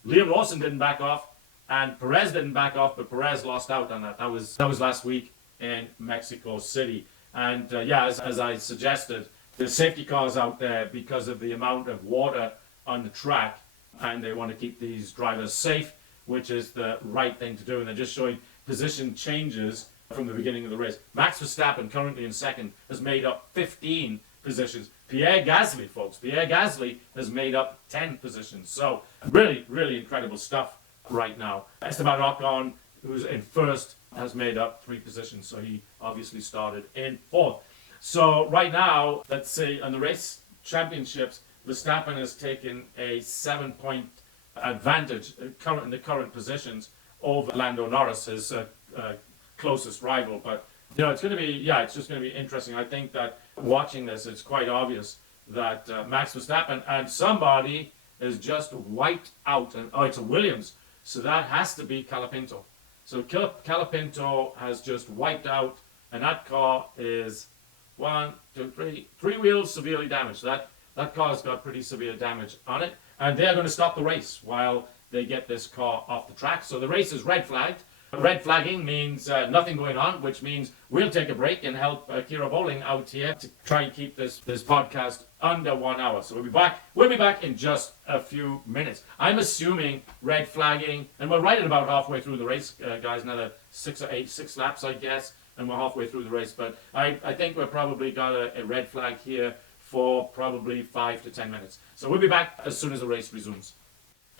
Liam Lawson didn't back off, and Perez didn't back off, but Perez lost out on that. That was last week in Mexico City. And as I suggested, the safety cars out there because of the amount of water on the track, and they want to keep these drivers safe, which is the right thing to do. And they're just showing position changes from the beginning of the race. Max Verstappen, currently in second, has made up 15 positions. Pierre Gasly, folks, Pierre Gasly has made up 10 positions. So really, really incredible stuff right now. Esteban Ocon, who's in first, has made up 3 positions. So he obviously started in fourth. So right now, let's say on the race championships, Verstappen has taken a 7-point advantage in the current positions over Lando Norris, his closest rival. But it's going to be, it's just going to be interesting. I think that watching this, it's quite obvious that Max Verstappen and somebody is just wiped out. And it's a Williams, so that has to be Calapinto. So Calapinto has just wiped out, and that car is 3 wheels severely damaged. That car's got pretty severe damage on it, and they're going to stop the race while they get this car off the track. So the race is red flagged. Red flagging means nothing going on, which means we'll take a break and help Kira Bowling out here to try and keep this podcast under 1 hour. So we'll be back in just a few minutes. I'm assuming red flagging, and we're right at about halfway through the race, guys. Another 6 laps, I guess, and we're halfway through the race. But I think we've probably got a red flag here for probably 5 to 10 minutes. So we'll be back as soon as the race resumes.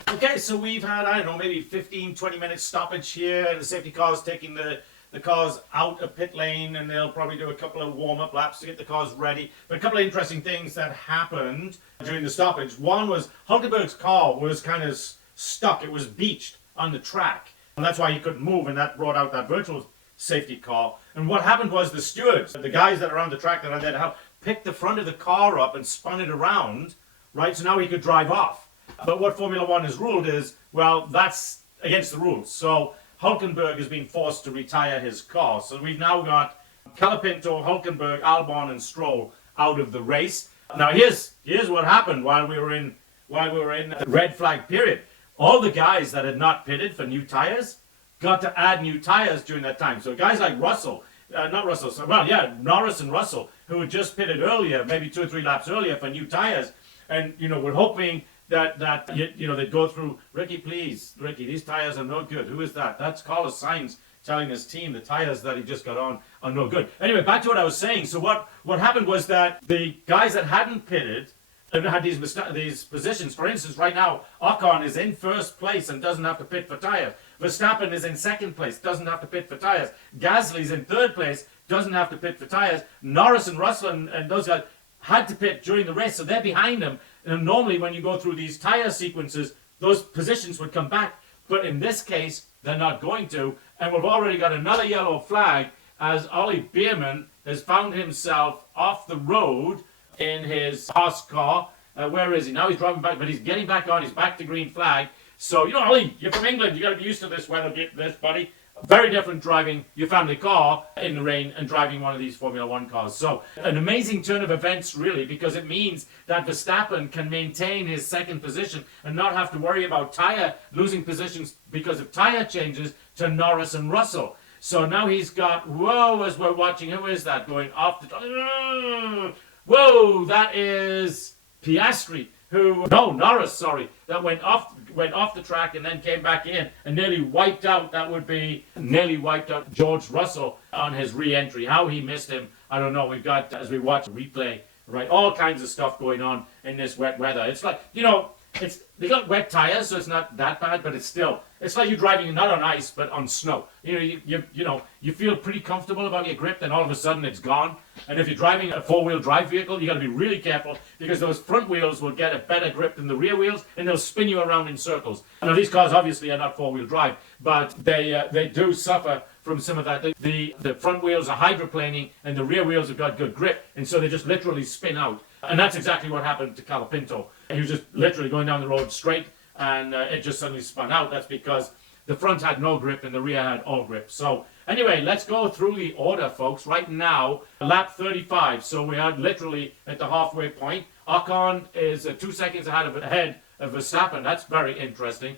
Okay, so we've had, I don't know, maybe 15, 20 minutes stoppage here. The safety car's taking the cars out of pit lane, and they'll probably do a couple of warm-up laps to get the cars ready. But a couple of interesting things that happened during the stoppage. One was Hulkenberg's car was kind of stuck. It was beached on the track, and that's why he couldn't move, and that brought out that virtual safety car. And what happened was the stewards, the guys that are on the track that are there to help, picked the front of the car up and spun it around, right? So now he could drive off. But what Formula One has ruled is, well, that's against the rules. So Hulkenberg has been forced to retire his car. So we've now got Calapinto, Hulkenberg, Albon, and Stroll out of the race. Now here's what happened while we were in the red flag period. All the guys that had not pitted for new tires got to add new tires during that time. So guys like Norris and Russell, who had just pitted earlier, maybe 2 or 3 laps earlier for new tires, and we're hoping that they'd go through, Ricky, these tires are no good. Who is that? That's Carlos Sainz telling his team the tires that he just got on are no good. Anyway, back to what I was saying. So what happened was that the guys that hadn't pitted and had these positions, for instance, right now, Ocon is in first place and doesn't have to pit for tires. Verstappen is in second place, doesn't have to pit for tires. Gasly's in third place, doesn't have to pit for tires. Norris and Russell and those guys had to pit during the race, so they're behind them. And normally when you go through these tire sequences, those positions would come back. But in this case, they're not going to. And we've already got another yellow flag as Ollie Bierman has found himself off the road in his Haas car. Where is he? Now he's driving back, but he's getting back on. He's back to green flag. So, Ollie, you're from England. You got to be used to this weather, this, buddy. Very different driving your family car in the rain and driving one of these Formula One cars. So, an amazing turn of events, really, because it means that Verstappen can maintain his second position and not have to worry about losing positions because of tyre changes to Norris and Russell. So now he's got, whoa, as we're watching, who is that going off the... Whoa, that is Piastri. Norris, sorry, that went off the track and then came back in and nearly wiped out George Russell on his re-entry. How he missed him, I don't know. We've got, as we watch the replay, right, all kinds of stuff going on in this wet weather. It's like, they got wet tires, so it's not that bad, but it's like you're driving not on ice, but on snow. You feel pretty comfortable about your grip, then all of a sudden it's gone. And if you're driving a four-wheel drive vehicle, you got to be really careful because those front wheels will get a better grip than the rear wheels, and they'll spin you around in circles. Now, these cars obviously are not four-wheel drive, but they do suffer from some of that. The front wheels are hydroplaning, and the rear wheels have got good grip, and so they just literally spin out. And that's exactly what happened to Calapinto. He was just literally going down the road straight, and it just suddenly spun out. That's because the front had no grip and the rear had all grip. So anyway, let's go through the order, folks. Right now, lap 35. So we are literally at the halfway point. Ocon is 2 seconds ahead of Verstappen. That's very interesting.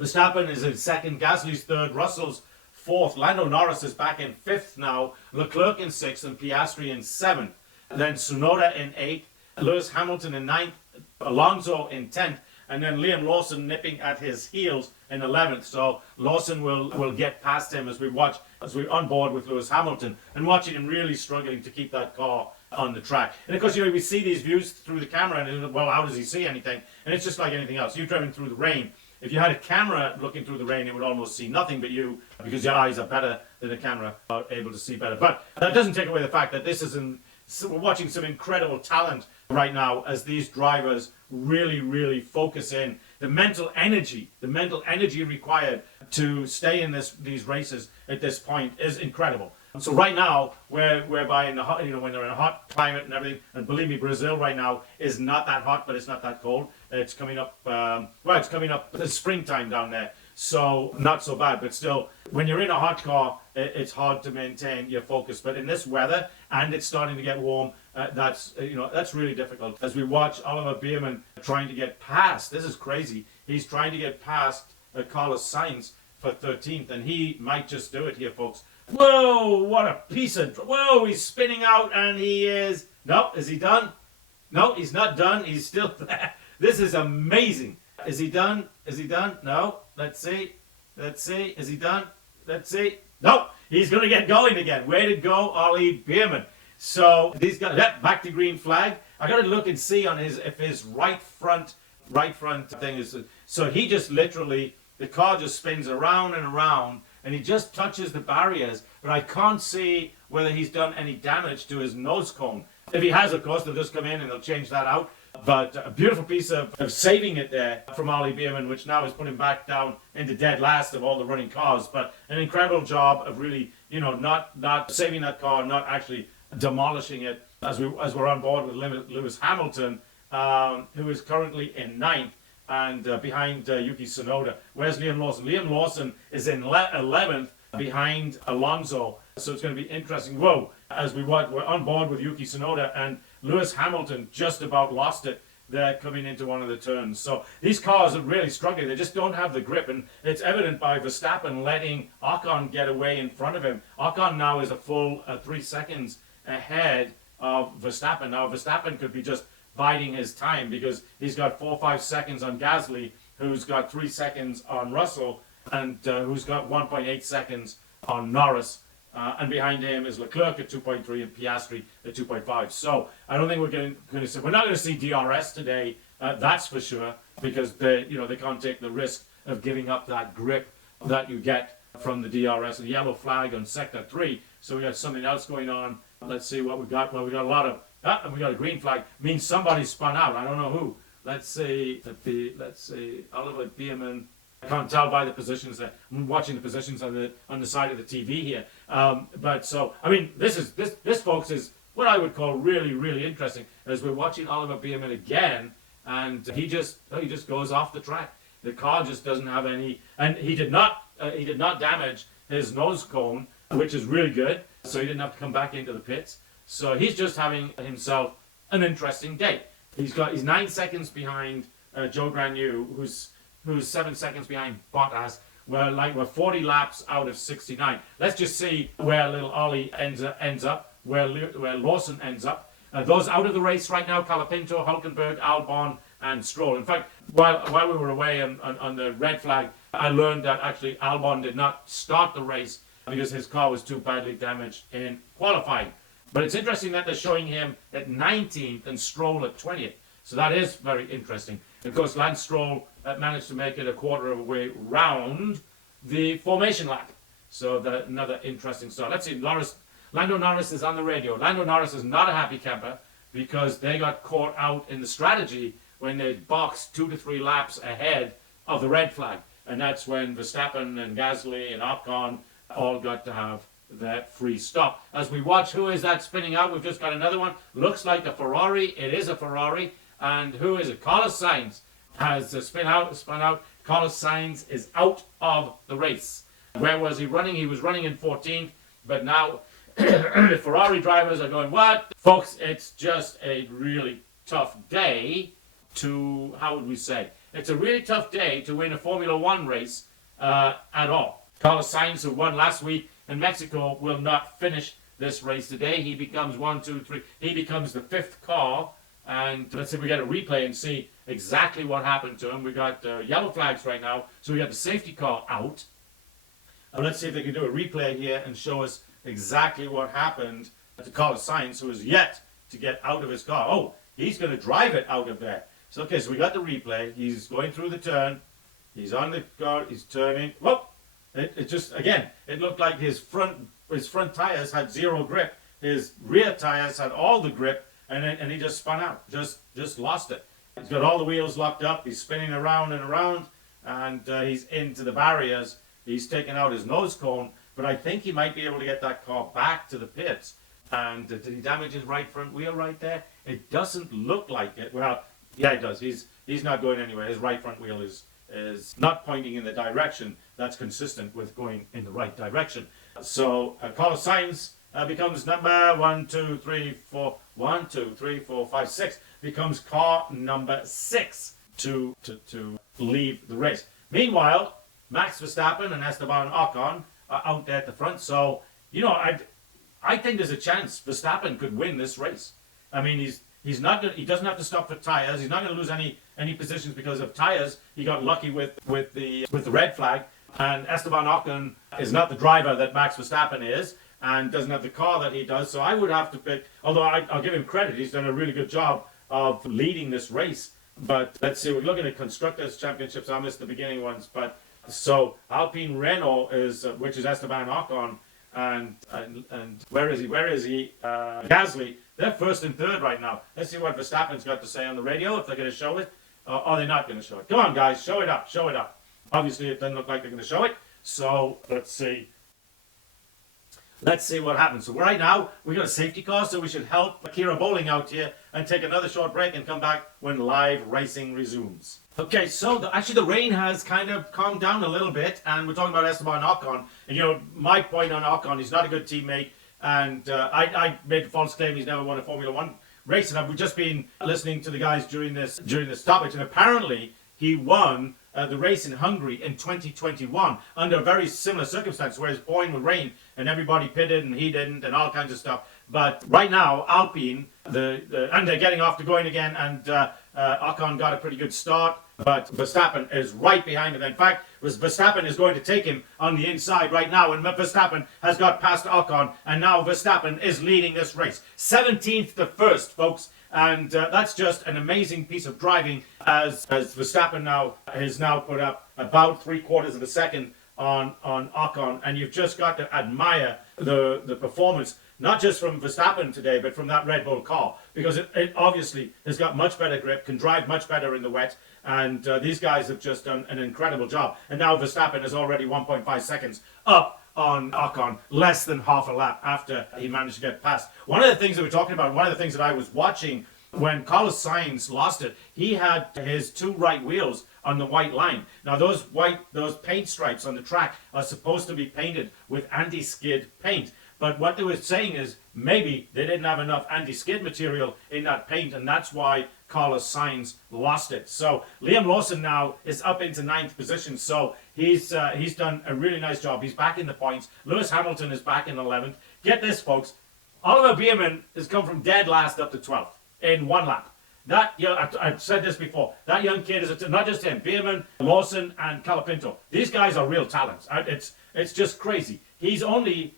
Verstappen is in second, Gasly's third, Russell's fourth, Lando Norris is back in fifth now, Leclerc in sixth, and Piastri in seventh. Then Tsunoda in eighth, Lewis Hamilton in ninth, Alonso in 10th, and then Liam Lawson nipping at his heels in 11th. So Lawson will get past him as we're on board with Lewis Hamilton and watching him really struggling to keep that car on the track. And of course, we see these views through the camera, and well, how does he see anything? And it's just like anything else. You're driving through the rain. If you had a camera looking through the rain, it would almost see nothing but you, because your eyes are better than a camera are able to see better. But that doesn't take away the fact that we're watching some incredible talent right now as these drivers really, really focus in. The mental energy required to stay in these races at this point is incredible. So right now, whereby in the hot, when they're in a hot climate and everything, and believe me, Brazil right now is not that hot, but it's not that cold. It's coming up. It's coming up. It's springtime down there, so not so bad. But still, when you're in a hot car, it's hard to maintain your focus. But in this weather, and it's starting to get warm, that's really difficult. As we watch Oliver Bierman trying to get past, this is crazy. He's trying to get past Carlos Sainz for 13th, and he might just do it here, folks. Whoa, what a piece of... Whoa, he's spinning out, and he is... No, is he done? No, he's not done. He's still there. This is amazing. Is he done? Is he done? No. Let's see. Let's see. Is he done? Let's see. No, he's going to get going again. Way to go, Ollie Bierman. So, these guys... back to green flag. I got to look and see on if his right front thing is... So, he just literally... The car just spins around and around, and he just touches the barriers, but I can't see whether he's done any damage to his nose cone. If he has, of course, they'll just come in and they'll change that out. But a beautiful piece of saving it there from Ollie Bierman, which now is putting back down into dead last of all the running cars. But an incredible job of really, not saving that car, not actually demolishing it. As we're on board with Lewis Hamilton, who is currently in ninth. And behind Yuki Tsunoda. Where's Liam Lawson? Liam Lawson is in 11th behind Alonso. So it's going to be interesting. Whoa, we're on board with Yuki Tsunoda, and Lewis Hamilton just about lost it there coming into one of the turns. So these cars are really struggling. They just don't have the grip, and it's evident by Verstappen letting Ocon get away in front of him. Ocon now is a full 3 seconds ahead of Verstappen. Now Verstappen could be just biding his time because he's got 4 or 5 seconds on Gasly, who's got 3 seconds on Russell, and who's got 1.8 seconds on Norris. And behind him is Leclerc at 2.3 and Piastri at 2.5. So I don't think we're not going to see DRS today. That's for sure, because they can't take the risk of giving up that grip that you get from the DRS. A yellow flag on sector 3. So we got something else going on. Let's see what we got. Well, we got a lot of. And we got a green flag. Means somebody spun out. I don't know who. Let's see. Oliver Bierman. I can't tell by the positions that I'm watching the positions on the side of the TV here. But so I mean, this folks is what I would call really, really interesting as we're watching Oliver Bierman again, and he just goes off the track. The car just doesn't have any, and he did not damage his nose cone, which is really good. So he didn't have to come back into the pits. So he's just having himself an interesting day. He's 9 seconds behind Joe Granu, who's 7 seconds behind Bottas. We're 40 laps out of 69. Let's just see where little Ollie ends up, where Lawson ends up. Those out of the race right now: Colapinto, Hulkenberg, Albon, and Stroll. In fact, while we were away on the red flag, I learned that actually Albon did not start the race because his car was too badly damaged in qualifying. But it's interesting that they're showing him at 19th and Stroll at 20th. So that is very interesting. Of course, Lance Stroll managed to make it a quarter of a way round the formation lap. So another interesting start. Let's see, Lando Norris is on the radio. Lando Norris is not a happy camper because they got caught out in the strategy when they boxed 2 to 3 laps ahead of the red flag. And that's when Verstappen and Gasly and Ocon all got to have that free stop. As we watch, who is that spinning out? We've just got another one. Looks like a Ferrari. It is a Ferrari. And who is it? Carlos Sainz has spun out. Carlos Sainz is out of the race. Where was he running? He was running in 14th. But now the Ferrari drivers are going, what? Folks, it's just a really tough day to, how would we say? It's a really tough day to win a Formula One race at all. Carlos Sainz, who won last week in Mexico, will not finish this race today. He becomes 1, 2, 3. He becomes the 5th car. And let's see if we get a replay and see exactly what happened to him. We got yellow flags right now. So we got the safety car out. Let's see if they can do a replay here and show us exactly what happened to Carlos Sainz, who is yet to get out of his car. Oh, he's going to drive it out of there. So, okay, so we got the replay. He's going through the turn. He's on the car. He's turning. Whoop! It just, again, it looked like his front tires had zero grip. His rear tires had all the grip, and he just spun out. Just lost it. He's got all the wheels locked up. He's spinning around and around, and he's into the barriers. He's taken out his nose cone, but I think he might be able to get that car back to the pits. And did he damage his right front wheel right there? It doesn't look like it. Well, yeah, it does. He's not going anywhere. His right front wheel is not pointing in the direction that's consistent with going in the right direction. So Carlos Sainz becomes number 1, 2, 3, 4, 1, 2, 3, 4, 5, 6. Becomes car number 6 to leave the race. Meanwhile, Max Verstappen and Esteban Ocon are out there at the front. So, you know, I think there's a chance Verstappen could win this race. I mean, he doesn't have to stop for tires. He's not going to lose any positions because of tires. He got lucky with the red flag. And Esteban Ocon is not the driver that Max Verstappen is, and doesn't have the car that he does. So I would have to pick, although I'll give him credit, he's done a really good job of leading this race. But let's see, we're looking at Constructors' Championships. I missed the beginning ones. But so Alpine Renault is, which is Esteban Ocon, and where is he? Gasly. They're first and third right now. Let's see what Verstappen's got to say on the radio, if they're going to show it. Or they're not going to show it. Come on, guys, show it up. Obviously, it doesn't look like they're going to show it. So let's see. Let's see what happens. So right now, we got a safety car, so we should help Kira Bowling out here and take another short break and come back when live racing resumes. Okay, so actually the rain has kind of calmed down a little bit, and we're talking about Esteban Ocon. And you know, my point on Ocon, he's not a good teammate, and I made a false claim he's never won a Formula One race, and I've just been listening to the guys during this stoppage, and apparently he won the race in Hungary in 2021 under very similar circumstances, where it's pouring with rain and everybody pitted and he didn't and all kinds of stuff. But right now, Alpine, and they're getting off to going again, and Ocon got a pretty good start, but Verstappen is right behind him. In fact, Verstappen is going to take him on the inside right now, and Verstappen has got past Ocon, and now Verstappen is leading this race. 17th to 1st, folks. And that's just an amazing piece of driving, as Verstappen has now put up about 3/4 of a second on Ocon, and you've just got to admire the performance, not just from Verstappen today, but from that Red Bull car, because it obviously has got much better grip, can drive much better in the wet, and these guys have just done an incredible job. And now Verstappen is already 1.5 seconds up on Ocon less than half a lap after he managed to get past. One of the things that we're talking about, one of the things that I was watching when Carlos Sainz lost it, he had his two right wheels on the white line. Now those paint stripes on the track are supposed to be painted with anti-skid paint. But what they were saying is maybe they didn't have enough anti-skid material in that paint, and that's why Carlos Sainz lost it. So Liam Lawson now is up into 9th position. So he's done a really nice job. He's back in the points. Lewis Hamilton is back in 11th. Get this, folks. Oliver Bierman has come from dead last up to 12th in one lap. That, I've said this before, that young kid is not just him, Bierman, Lawson, and Calapinto. These guys are real talents. It's just crazy. He's right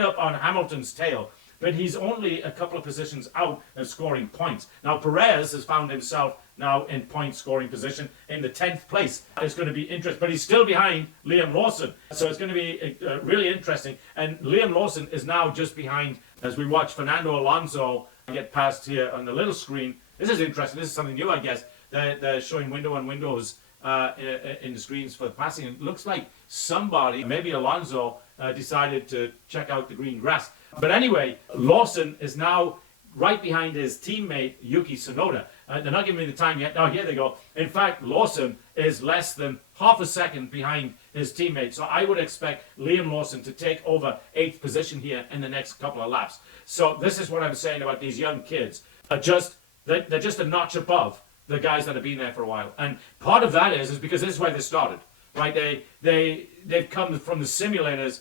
up on Hamilton's tail, but he's only a couple of positions out of scoring points. Now Perez has found himself now in point scoring position in the 10th place. It's going to be interesting, but he's still behind Liam Lawson. So it's going to be really interesting. And Liam Lawson is now just behind, as we watch Fernando Alonso get past here on the little screen. This is interesting. This is something new, I guess. They're showing window on windows in the screens for the passing. It looks like somebody, maybe Alonso, decided to check out the green grass. But anyway, Lawson is now right behind his teammate Yuki Tsunoda. They're not giving me the time yet. Oh, here they go. In fact, Lawson is less than half a second behind his teammate. So I would expect Liam Lawson to take over 8th position here in the next couple of laps. So this is what I'm saying about these young kids. They're just a notch above the guys that have been there for a while. And part of that is because this is where they started, right? They've come from the simulators.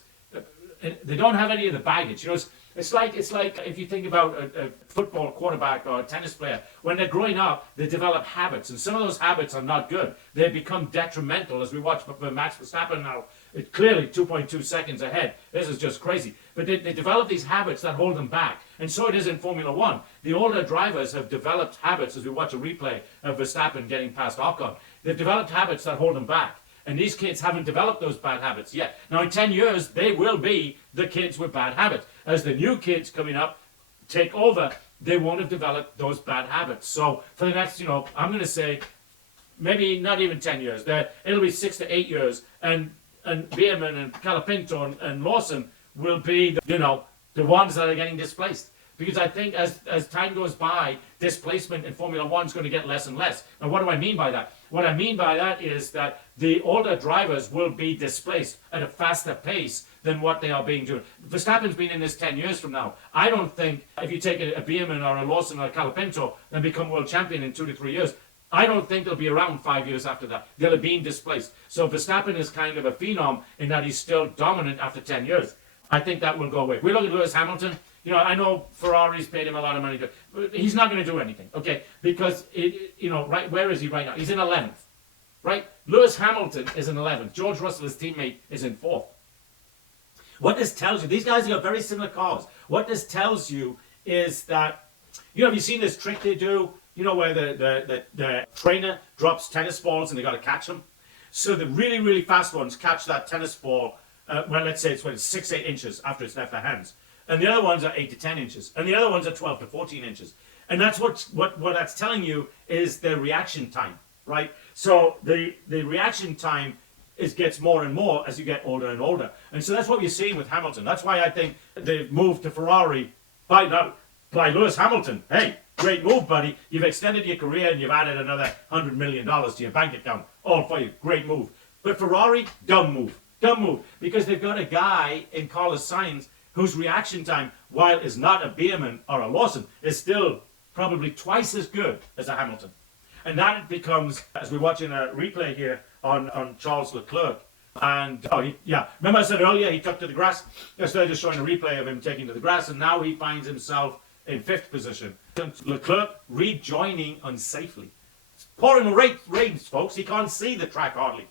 They don't have any of the baggage. You know, it's like if you think about a football quarterback or a tennis player. When they're growing up, they develop habits, and some of those habits are not good. They become detrimental. As we watch Max Verstappen now, it's clearly 2.2 seconds ahead. This is just crazy. But they develop these habits that hold them back. And so it is in Formula One. The older drivers have developed habits, as we watch a replay of Verstappen getting past Ocon. They've developed habits that hold them back. And these kids haven't developed those bad habits yet. Now in 10 years, they will be the kids with bad habits. As the new kids coming up take over, they won't have developed those bad habits. So for the next, I'm going to say maybe not even 10 years. It'll be 6 to 8 years. And Bierman and Calapinto and Lawson will be, the ones that are getting displaced. Because I think as time goes by, displacement in Formula One is going to get less and less. And what do I mean by that? What I mean by that is that the older drivers will be displaced at a faster pace than what they are being doing. Verstappen's been in this 10 years from now. I don't think if you take a Bierman or a Lawson or a Calapinto and become world champion in 2 to 3 years, I don't think they'll be around 5 years after that. They'll have been displaced. So Verstappen is kind of a phenom in that he's still dominant after 10 years. I think that will go away. We look at Lewis Hamilton. I know Ferrari's paid him a lot of money, but he's not going to do anything, okay? Because, right, where is he right now? He's in 11th, right? Lewis Hamilton is in 11th. George Russell, his teammate, is in 4th. What this tells you, these guys have got very similar cars. What this tells you is that, have you seen this trick they do? Where the trainer drops tennis balls and they got to catch them? So the really, really fast ones catch that tennis ball, let's say it's 6-8 inches after it's left their hands. And the other ones are 8 to 10 inches. And the other ones are 12 to 14 inches. And that's what that's telling you is the reaction time, right? So the reaction time gets more and more as you get older and older. And so that's what you're seeing with Hamilton. That's why I think they've moved to Ferrari by Lewis Hamilton. Hey, great move, buddy. You've extended your career and you've added another $100 million to your bank account. All for you. Great move. But Ferrari, dumb move. Dumb move. Because they've got a guy in Carlos Sainz whose reaction time, while is not a Bierman or a Lawson, is still probably twice as good as a Hamilton. And that becomes, as we're watching a replay here on Charles Leclerc, and, remember I said earlier he took to the grass? Yes, they're just showing a replay of him taking to the grass, and now he finds himself in 5th position. Leclerc rejoining unsafely. It's pouring rains, folks. He can't see the track hardly.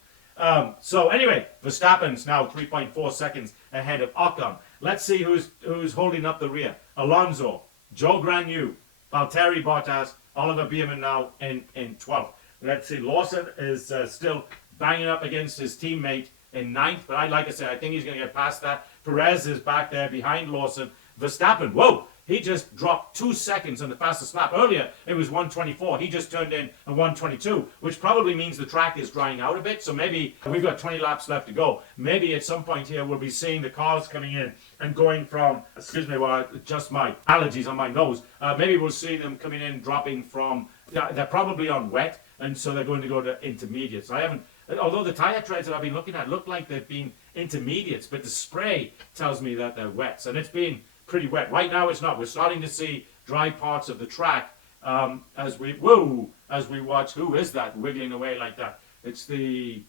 So anyway, Verstappen's now 3.4 seconds ahead of Ocon. Let's see who's holding up the rear. Alonso, Joe Granu, Valtteri Bottas, Oliver Bierman now in 12th. Let's see, Lawson is still banging up against his teammate in 9th, but like I said, I think he's going to get past that. Perez is back there behind Lawson. Verstappen, whoa, he just dropped 2 seconds on the fastest lap. Earlier, it was 1:24. He just turned in a 1:22, which probably means the track is drying out a bit. So maybe we've got 20 laps left to go. Maybe at some point here, we'll be seeing the cars coming in and going from, excuse me, well, just my allergies on my nose. Maybe we'll see them coming in, dropping from, they're probably on wet, and so they're going to go to intermediates. I haven't, although the tire treads that I've been looking at look like they've been intermediates, but the spray tells me that they're wets, and it's been pretty wet. Right now it's not. We're starting to see dry parts of the track as we watch. Who is that wiggling away like that? It's Norris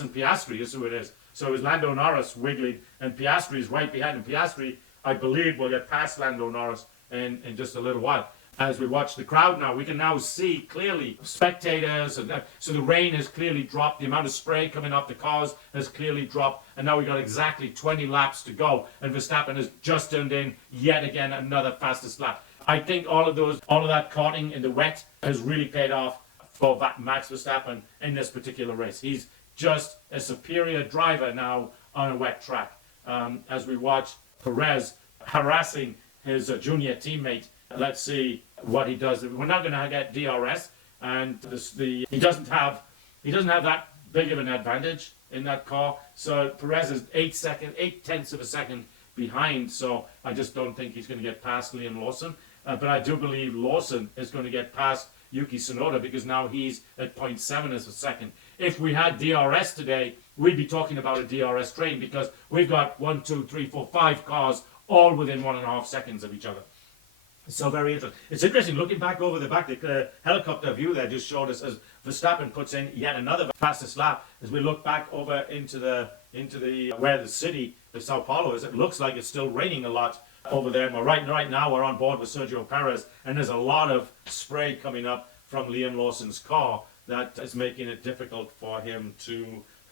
and Piastri is who it is. So it's Lando Norris wiggling, and Piastri is right behind him. Piastri, I believe, will get past Lando Norris in just a little while. As we watch the crowd now, we can now see clearly spectators, and so the rain has clearly dropped. The amount of spray coming off the cars has clearly dropped, and now we've got exactly 20 laps to go, and Verstappen has just turned in yet again another fastest lap. I think all of that carting in the wet has really paid off for Max Verstappen in this particular race. He's just a superior driver now on a wet track. As we watch Perez harassing his junior teammate. Let's see what he does. We're not going to get DRS, and he doesn't have that big of an advantage in that car. So Perez is 8/10 of a second behind. So I just don't think he's going to get past Liam Lawson. But I do believe Lawson is going to get past Yuki Tsunoda because now he's at 0.7 of a second. If we had DRS today, we'd be talking about a DRS train because we've got 1, 2, 3, 4, 5 cars all within 1.5 seconds of each other. So very interesting. It's interesting looking back over the back. The helicopter view there just showed us as Verstappen puts in yet another fastest lap. As we look back over into the where the city of Sao Paulo is, it looks like it's still raining a lot over there. But right now we're on board with Sergio Perez, and there's a lot of spray coming up from Liam Lawson's car that is making it difficult for him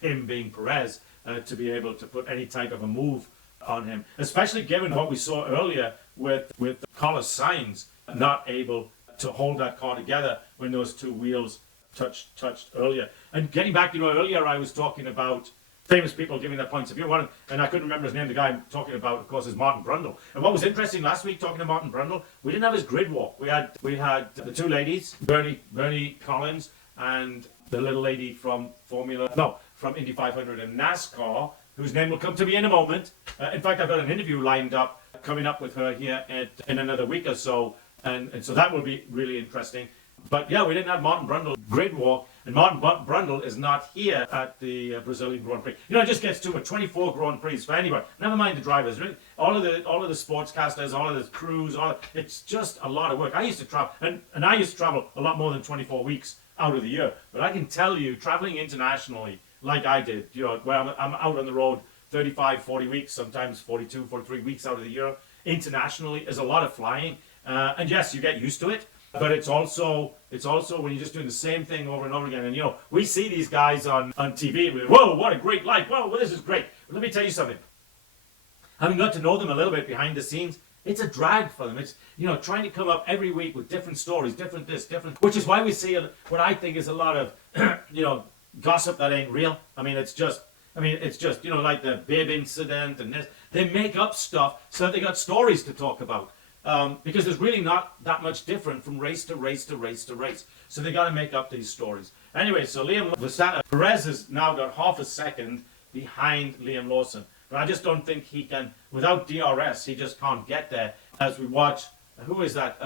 being Perez, to be able to put any type of a move on him, especially given what we saw earlier with Carlos Sainz not able to hold that car together when those two wheels touched earlier. And getting back, earlier I was talking about famous people giving their points of view. And I couldn't remember his name. The guy I'm talking about, of course, is Martin Brundle. And what was interesting last week, talking to Martin Brundle, we didn't have his grid walk. We had the two ladies, Bernie Collins and the little lady from Indy 500 and NASCAR, whose name will come to me in a moment. In fact, I've got an interview lined up coming up with her here in another week or so, and so that will be really interesting. But yeah, we didn't have Martin Brundle grid walk, and Martin Brundle is not here at the Brazilian Grand Prix. It just gets to 24 Grand Prix for anybody. Never mind the drivers, really. All of the sportscasters, all of the crews, it's just a lot of work. I used to travel, and I used to travel a lot more than 24 weeks out of the year. But I can tell you, traveling internationally, like I did, where I'm out on the road 35, 40 weeks, sometimes 42, 43 weeks out of the year. Internationally is a lot of flying. And yes, you get used to it, but it's also when you're just doing the same thing over and over again. And we see these guys on TV, and we go, whoa, what a great life. Whoa, well, this is great. But let me tell you something. Having got to know them a little bit behind the scenes, it's a drag for them. It's, trying to come up every week with different stories, different this, different, which is why we see what I think is a lot of, gossip that ain't real. It's just, like the bib incident and this. They make up stuff so that they got stories to talk about. Because there's really not that much different from race to race to race to race. So they got to make up these stories. Anyway, so Perez has now got half a second behind Liam Lawson. But I just don't think he can, without DRS, he just can't get there. As we watch, who is that?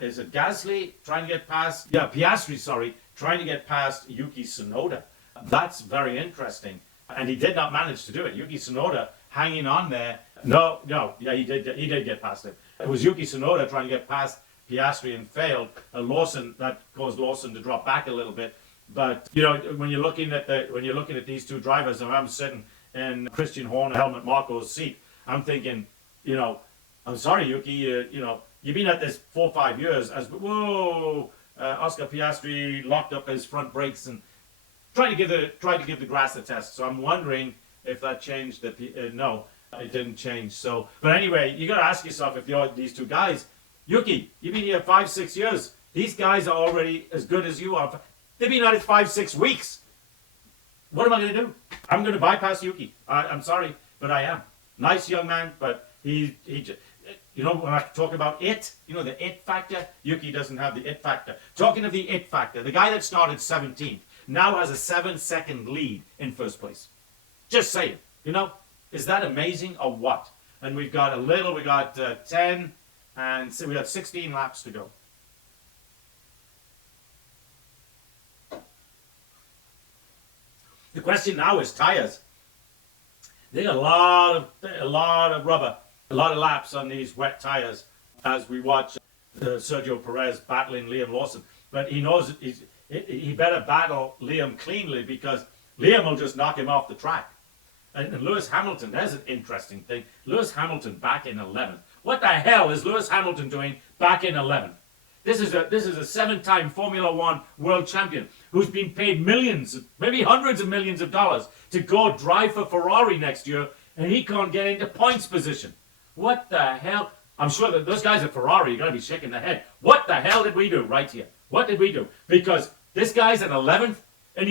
Is it Gasly trying to get past? Yeah, Piastri, trying to get past Yuki Tsunoda. That's very interesting. And he did not manage to do it. Yuki Tsunoda hanging on there. He did get past him. It was Yuki Tsunoda trying to get past Piastri and failed. That caused Lawson to drop back a little bit. But when you're looking at these two drivers, and I'm sitting in Christian Horner, Helmut Marko's seat, I'm thinking, I'm sorry, Yuki, you've been at this 4 or 5 years. Oscar Piastri locked up his front brakes and tried to give the grass a test. So I'm wondering if that changed. No, it didn't change. So, but anyway, you got to ask yourself if these two guys, Yuki, you've been here 5, 6 years. These guys are already as good as you are. They've been at it 5, 6 weeks. What am I going to do? I'm going to bypass Yuki. I'm sorry, but I am. Nice young man, but You know, when I talk about it, you know, the it factor, Yuki doesn't have the it factor. Talking of the it factor, the guy that started 17th now has a 7-second lead in first place. Just saying, you know, is that amazing or what? And we got 10, and so we got 16 laps to go. The question now is tires. They got a lot of rubber, a lot of laps on these wet tires as we watch Sergio Perez battling Liam Lawson. But he knows he better battle Liam cleanly because Liam will just knock him off the track. And Lewis Hamilton, there's an interesting thing. Lewis Hamilton back in 11th. What the hell is Lewis Hamilton doing back in 11th? This is a 7-time Formula One world champion who's been paid millions, maybe hundreds of millions of dollars to go drive for Ferrari next year, and he can't get into points position. What the hell? I'm sure that those guys at Ferrari are going to be shaking their head. What the hell did we do right here? What did we do? Because this guy's at 11th, and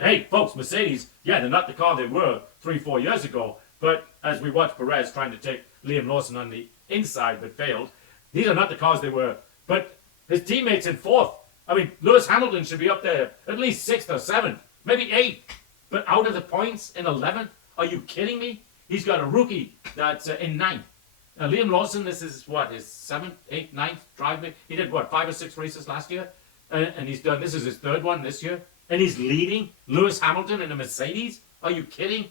hey, folks, Mercedes, yeah, they're not the car they were 3-4 years ago, but as we watch Perez trying to take Liam Lawson on the inside but failed, these are not the cars they were. But his teammates in 4th. I mean, Lewis Hamilton should be up there at least 6th or 7th, maybe 8th. But out of the points in 11th? Are you kidding me? He's got a rookie that's in 9th. Liam Lawson, this is what, his 7th, 8th, 9th drive? He did what, 5 or 6 races last year? And he's done, this is his 3rd one this year. And he's leading Lewis Hamilton in a Mercedes? Are you kidding?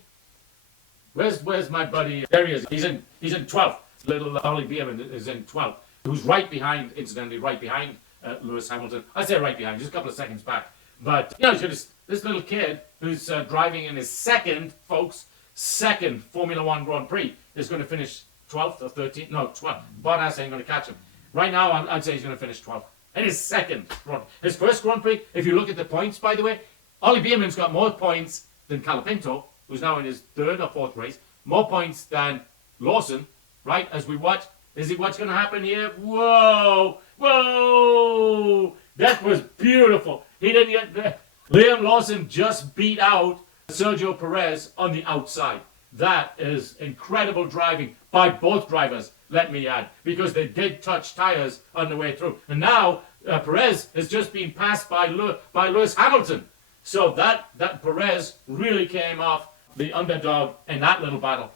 Where's my buddy? There he is. He's in 12th. Little Ollie Beerman is in 12th. Who's right behind, incidentally, right behind Lewis Hamilton. I say right behind, just a couple of seconds back. But, you know, this little kid who's driving in his second Formula One Grand Prix is going to finish 12th or 13th. No, 12th. Bottas ain't going to catch him. Right now, I'd say he's going to finish 12th. And his second Grand Prix. His first Grand Prix, if you look at the points, by the way, Ollie Beerman's got more points than Colapinto, who's now in his 3rd or 4th race. More points than Lawson, right, as we watch. Is it what's going to happen here? Whoa! Whoa! That was beautiful. He didn't get there. Liam Lawson just beat out Sergio Perez on the outside. That is incredible driving by both drivers, let me add, because they did touch tires on the way through. And now Perez has just been passed by Lewis Hamilton. So that Perez really came off the underdog in that little battle.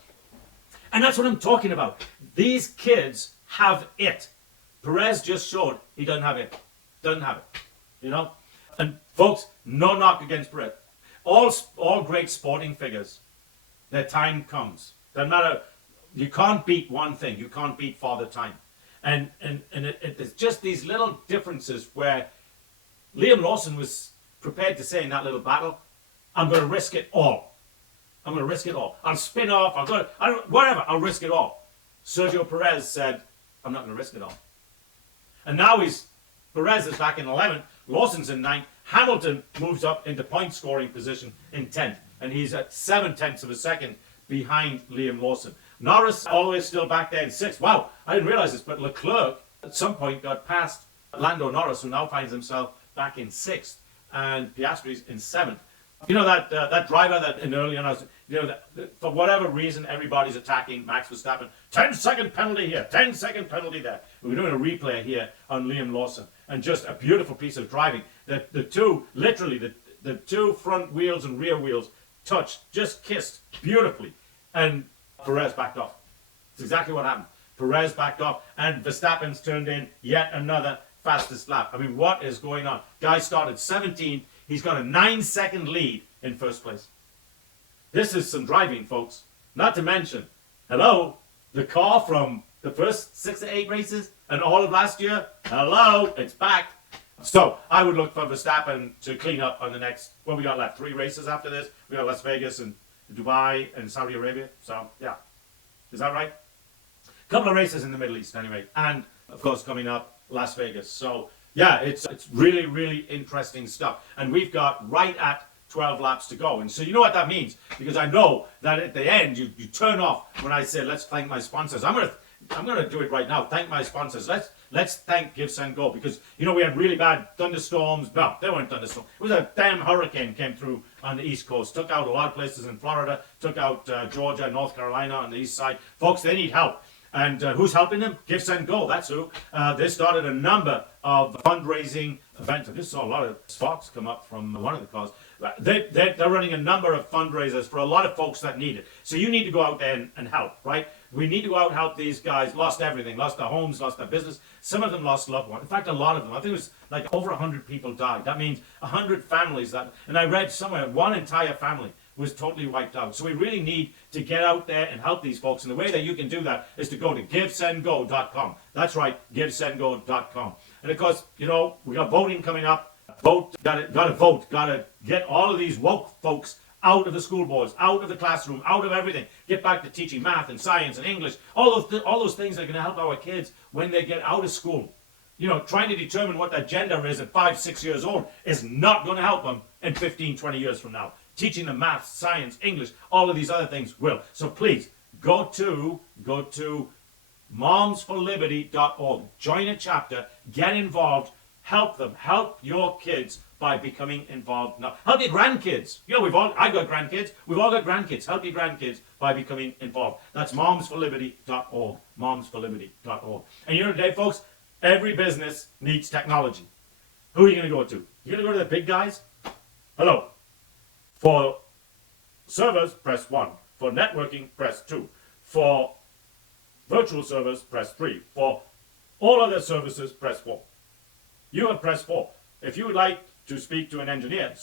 And that's what I'm talking about. These kids have it. Perez just showed he doesn't have it. Doesn't have it. You know? And folks, no knock against Perez. All great sporting figures, their time comes. Doesn't matter. You can't beat one thing. You can't beat Father Time. And it's just these little differences where Liam Lawson was prepared to say in that little battle, I'm going to risk it all. I'm going to risk it all. I'll spin off. Whatever. I'll risk it all. Sergio Perez said, I'm not going to risk it all. And now Perez is back in 11th. Lawson's in 9th. Hamilton moves up into point scoring position in 10th. And he's at 7/10 of a second behind Liam Lawson. Norris always still back there in 6th. Wow, I didn't realize this, but Leclerc at some point got past Lando Norris, who now finds himself back in 6th. And Piastri's in 7th. You know that driver that in early on, for whatever reason, everybody's attacking Max Verstappen. 10-second penalty here, 10-second penalty there. We're doing a replay here on Liam Lawson, and just a beautiful piece of driving. The two front wheels and rear wheels touched, just kissed beautifully, and Perez backed off. That's exactly what happened. Perez backed off, and Verstappen's turned in yet another fastest lap. I mean, what is going on? Guy started 17th. He's got a 9-second lead in first place. This is some driving, folks. Not to mention, hello, the car from the first 6 or 8 races and all of last year, hello, it's back. So I would look for Verstappen to clean up on the next, we got left 3 races after this. We got Las Vegas and Dubai and Saudi Arabia. So, yeah. Is that right? A couple of races in the Middle East anyway. And, of course, coming up, Las Vegas. So, yeah, it's really, really interesting stuff. And we've got right at 12 laps to go. And so you know what that means? Because I know that at the end, you turn off when I say, let's thank my sponsors. I'm gonna do it right now. Thank my sponsors. Let's thank Give Send Go, because you know we had really bad thunderstorms. No, they weren't thunderstorms. It was a damn hurricane came through on the East Coast, took out a lot of places in Florida, took out Georgia, North Carolina on the east side. Folks, they need help. And who's helping them? Give, Send, Go. That's who. They started a number of fundraising events. I just saw a lot of sparks come up from one of the cars. They're running a number of fundraisers for a lot of folks that need it. So you need to go out there and help, right? We need to go out and help these guys. Lost everything, lost their homes, lost their business. Some of them lost loved ones. In fact, a lot of them. I think it was like over 100 people died. That means 100 families. And I read somewhere one entire family was totally wiped out. So we really need to get out there and help these folks. And the way that you can do that is to go to GiveSendGo.com. That's right, GiveSendGo.com. And of course, we got voting coming up. Vote, gotta vote, gotta get all of these woke folks out of the school boards, out of the classroom, out of everything. Get back to teaching math and science and English. All those things that are going to help our kids when they get out of school. Trying to determine what their gender is at 5, 6 years old is not going to help them in 15, 20 years from now. Teaching them math, science, English, all of these other things will. So please, go to momsforliberty.org. Join a chapter, get involved, help them, help your kids by becoming involved now. Help your grandkids. I've got grandkids. We've all got grandkids. Help your grandkids by becoming involved. That's momsforliberty.org. Momsforliberty.org. And today, folks, every business needs technology. Who are you going to go to? You're going to go to the big guys? Hello. For servers, press 1. For networking, press 2. For virtual servers, press 3. For all other services, press 4. You have pressed 4. If you would like to speak to an engineer,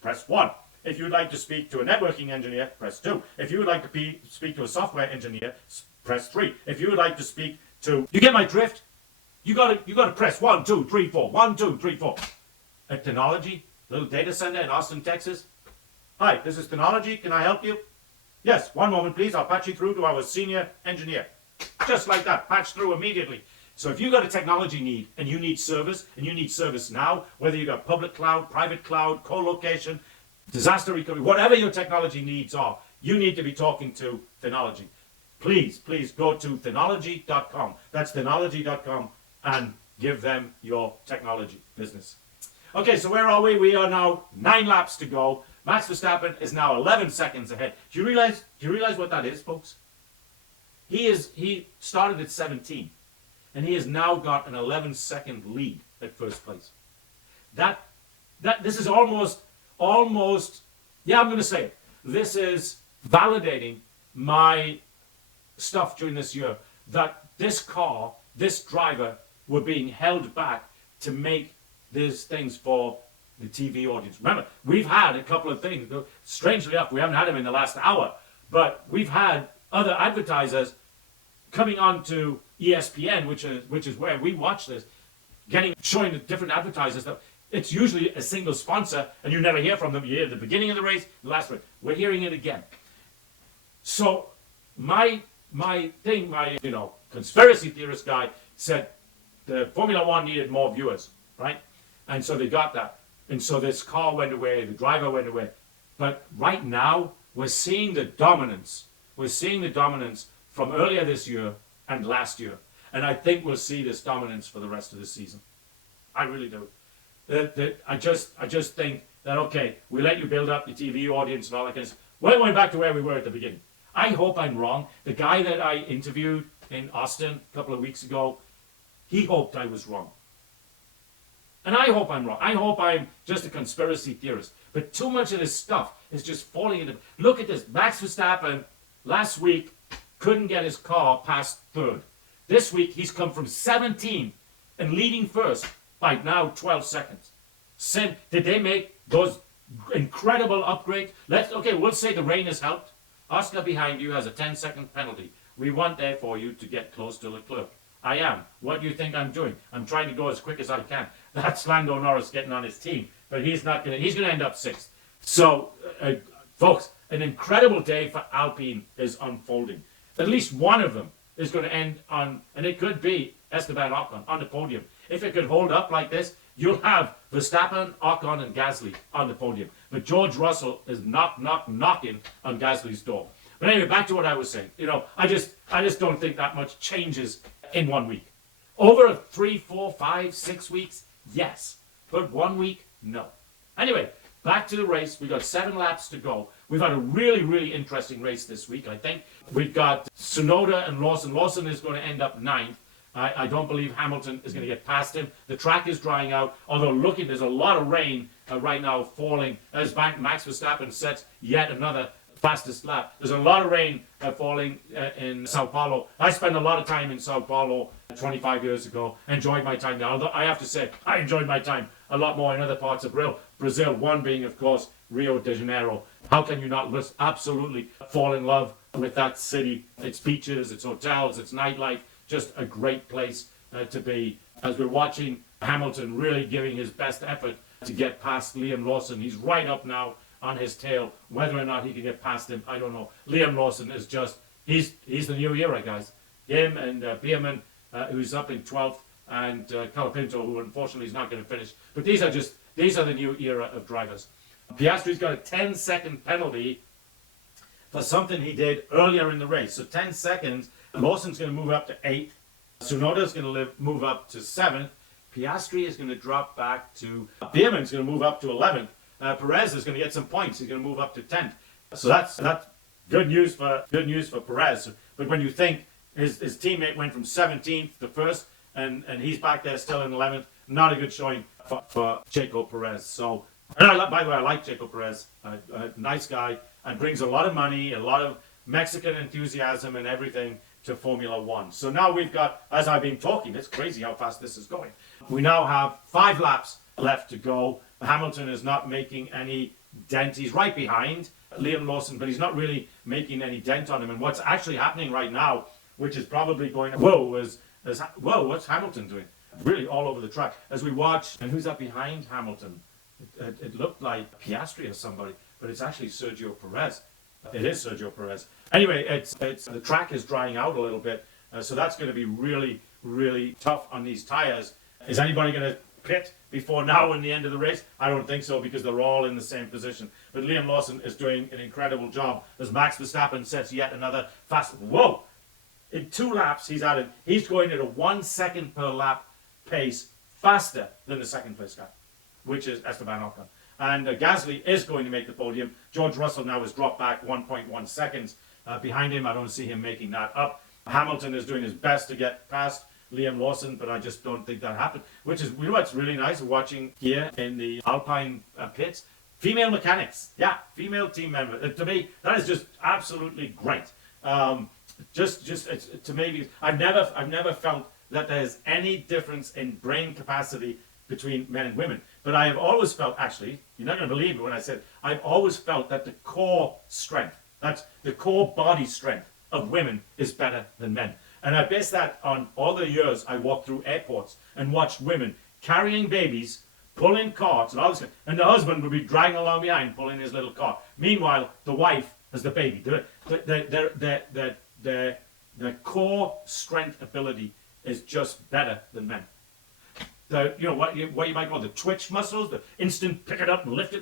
press 1. If you would like to speak to a networking engineer, press 2. If you would like to speak to a software engineer, press 3. If you would like to speak to... You get my drift? You got to press 1, 2, 3, 4. 1, 2, 3, 4. At Technology, little data center in Austin, Texas. Hi, this is Technology. Can I help you? Yes, one moment, please. I'll patch you through to our senior engineer. Just like that. Patch through immediately. So if you've got a technology need and you need service now, whether you've got public cloud, private cloud, co-location, disaster recovery, whatever your technology needs are, you need to be talking to Thenology. Please go to Thenology.com. That's Thenology.com and give them your technology business. Okay, so where are we? We are now 9 laps to go. Max Verstappen is now 11 seconds ahead. Do you realize what that is, folks? He started at 17, and he has now got an 11-second lead at first place. This is almost, yeah, I'm going to say it. This is validating my stuff during this year, that this car, this driver, were being held back to make these things for the TV audience. Remember, we've had a couple of things. Strangely enough, we haven't had them in the last hour, but we've had other advertisers coming on to ESPN, which is where we watch this, showing the different advertisers that it's usually a single sponsor, and you never hear from them. You hear the beginning of the race, the last race. We're hearing it again. So my conspiracy theorist guy said the Formula One needed more viewers, right? And so they got that. And so this car went away, the driver went away. But right now, we're seeing the dominance. We're seeing the dominance from earlier this year and last year. And I think we'll see this dominance for the rest of the season. I really do. I just think that, okay, we let you build up the TV audience and all that kind of stuff. We're going back to where we were at the beginning. I hope I'm wrong. The guy that I interviewed in Austin a couple of weeks ago, he hoped I was wrong. And I hope I'm wrong. I hope I'm just a conspiracy theorist. But too much of this stuff is just falling into... Look at this. Max Verstappen, last week, couldn't get his car past third. This week, he's come from 17 and leading first by now 12 seconds. Did they make those incredible upgrades? We'll say the rain has helped. Oscar behind you has a 10-second penalty. We want, therefore, you to get close to Leclerc. I am. What do you think I'm doing? I'm trying to go as quick as I can. That's Lando Norris getting on his team, but he's going to end up 6th. So, folks, an incredible day for Alpine is unfolding. At least one of them is going to end on, and it could be Esteban Ocon on the podium. If it could hold up like this, you'll have Verstappen, Ocon, and Gasly on the podium. But George Russell is knocking on Gasly's door. But anyway, back to what I was saying. I just don't think that much changes in 1 week. Over 3, 4, 5, 6 weeks, yes. But 1 week, no. Anyway, back to the race. We've got 7 laps to go. We've had a really, really interesting race this week, I think. We've got Tsunoda and Lawson. Lawson is going to end up 9th. I don't believe Hamilton is going to get past him. The track is drying out, although there's a lot of rain right now falling as Max Verstappen sets yet another fastest lap. There's a lot of rain falling in Sao Paulo. I spent a lot of time in Sao Paulo 25 years ago. Enjoyed my time there. Although I have to say, I enjoyed my time a lot more in other parts of Brazil. One being, of course, Rio de Janeiro. How can you not absolutely fall in love with that city? Its beaches, its hotels, its nightlife. Just a great place to be. As we're watching Hamilton really giving his best effort to get past Liam Lawson. He's right up now on his tail. Whether or not he can get past him, I don't know. Liam Lawson is just, he's the new era, guys. Him and Bierman, who's up in 12th, and Colapinto, who unfortunately is not going to finish. But these are the new era of drivers. Piastri's got a 10-second penalty for something he did earlier in the race. So 10 seconds, Lawson's going to move up to 8th. Tsunoda's going to move up to 7th. Piastri is going to drop back to, Bierman's going to move up to 11th. Perez is going to get some points. He's going to move up to 10th. So that's good news for Perez. But when you think his teammate went from 17th to 1st, and he's back there still in 11th, not a good showing for Checo Perez. So, and by the way, I like Checo Perez. Nice guy, and brings a lot of money, a lot of Mexican enthusiasm and everything to Formula One. So now we've got, as I've been talking, it's crazy how fast this is going. We now have 5 laps left to go. Hamilton is not making any dent. He's right behind Liam Lawson, but he's not really making any dent on him. And what's actually happening right now, which is probably going, whoa, what's Hamilton doing? Really all over the track. As we watch, and who's up behind Hamilton? It looked like Piastri or somebody, but it's actually Sergio Perez. It is Sergio Perez. Anyway, it's the track is drying out a little bit, so that's going to be really, really tough on these tires. Is anybody going to pit before now in the end of the race? I don't think so, because they're all in the same position. But Liam Lawson is doing an incredible job as Max Verstappen sets yet another fast. Whoa! In 2 laps, he's going at a 1 second per lap pace faster than the second place guy, which is Esteban Ocon. And Gasly is going to make the podium. George Russell now has dropped back 1.1 seconds behind him. I don't see him making that up. Hamilton is doing his best to get past Liam Lawson, but I just don't think that happened. Which is, what's really nice watching here in the Alpine pits. Female mechanics. Yeah, female team member. To me, that is just absolutely great. To me, I've never felt that there's any difference in brain capacity between men and women. But I have always felt, actually, you're not going to believe it when I said, I've always felt that the core strength, that's the core body strength of women is better than men. And I base that on all the years I walked through airports and watched women carrying babies, pulling carts and all this, and the husband would be dragging along behind, pulling his little cart. Meanwhile, the wife has the baby. Their core strength ability is just better than men. What you might call the twitch muscles, the instant pick it up and lift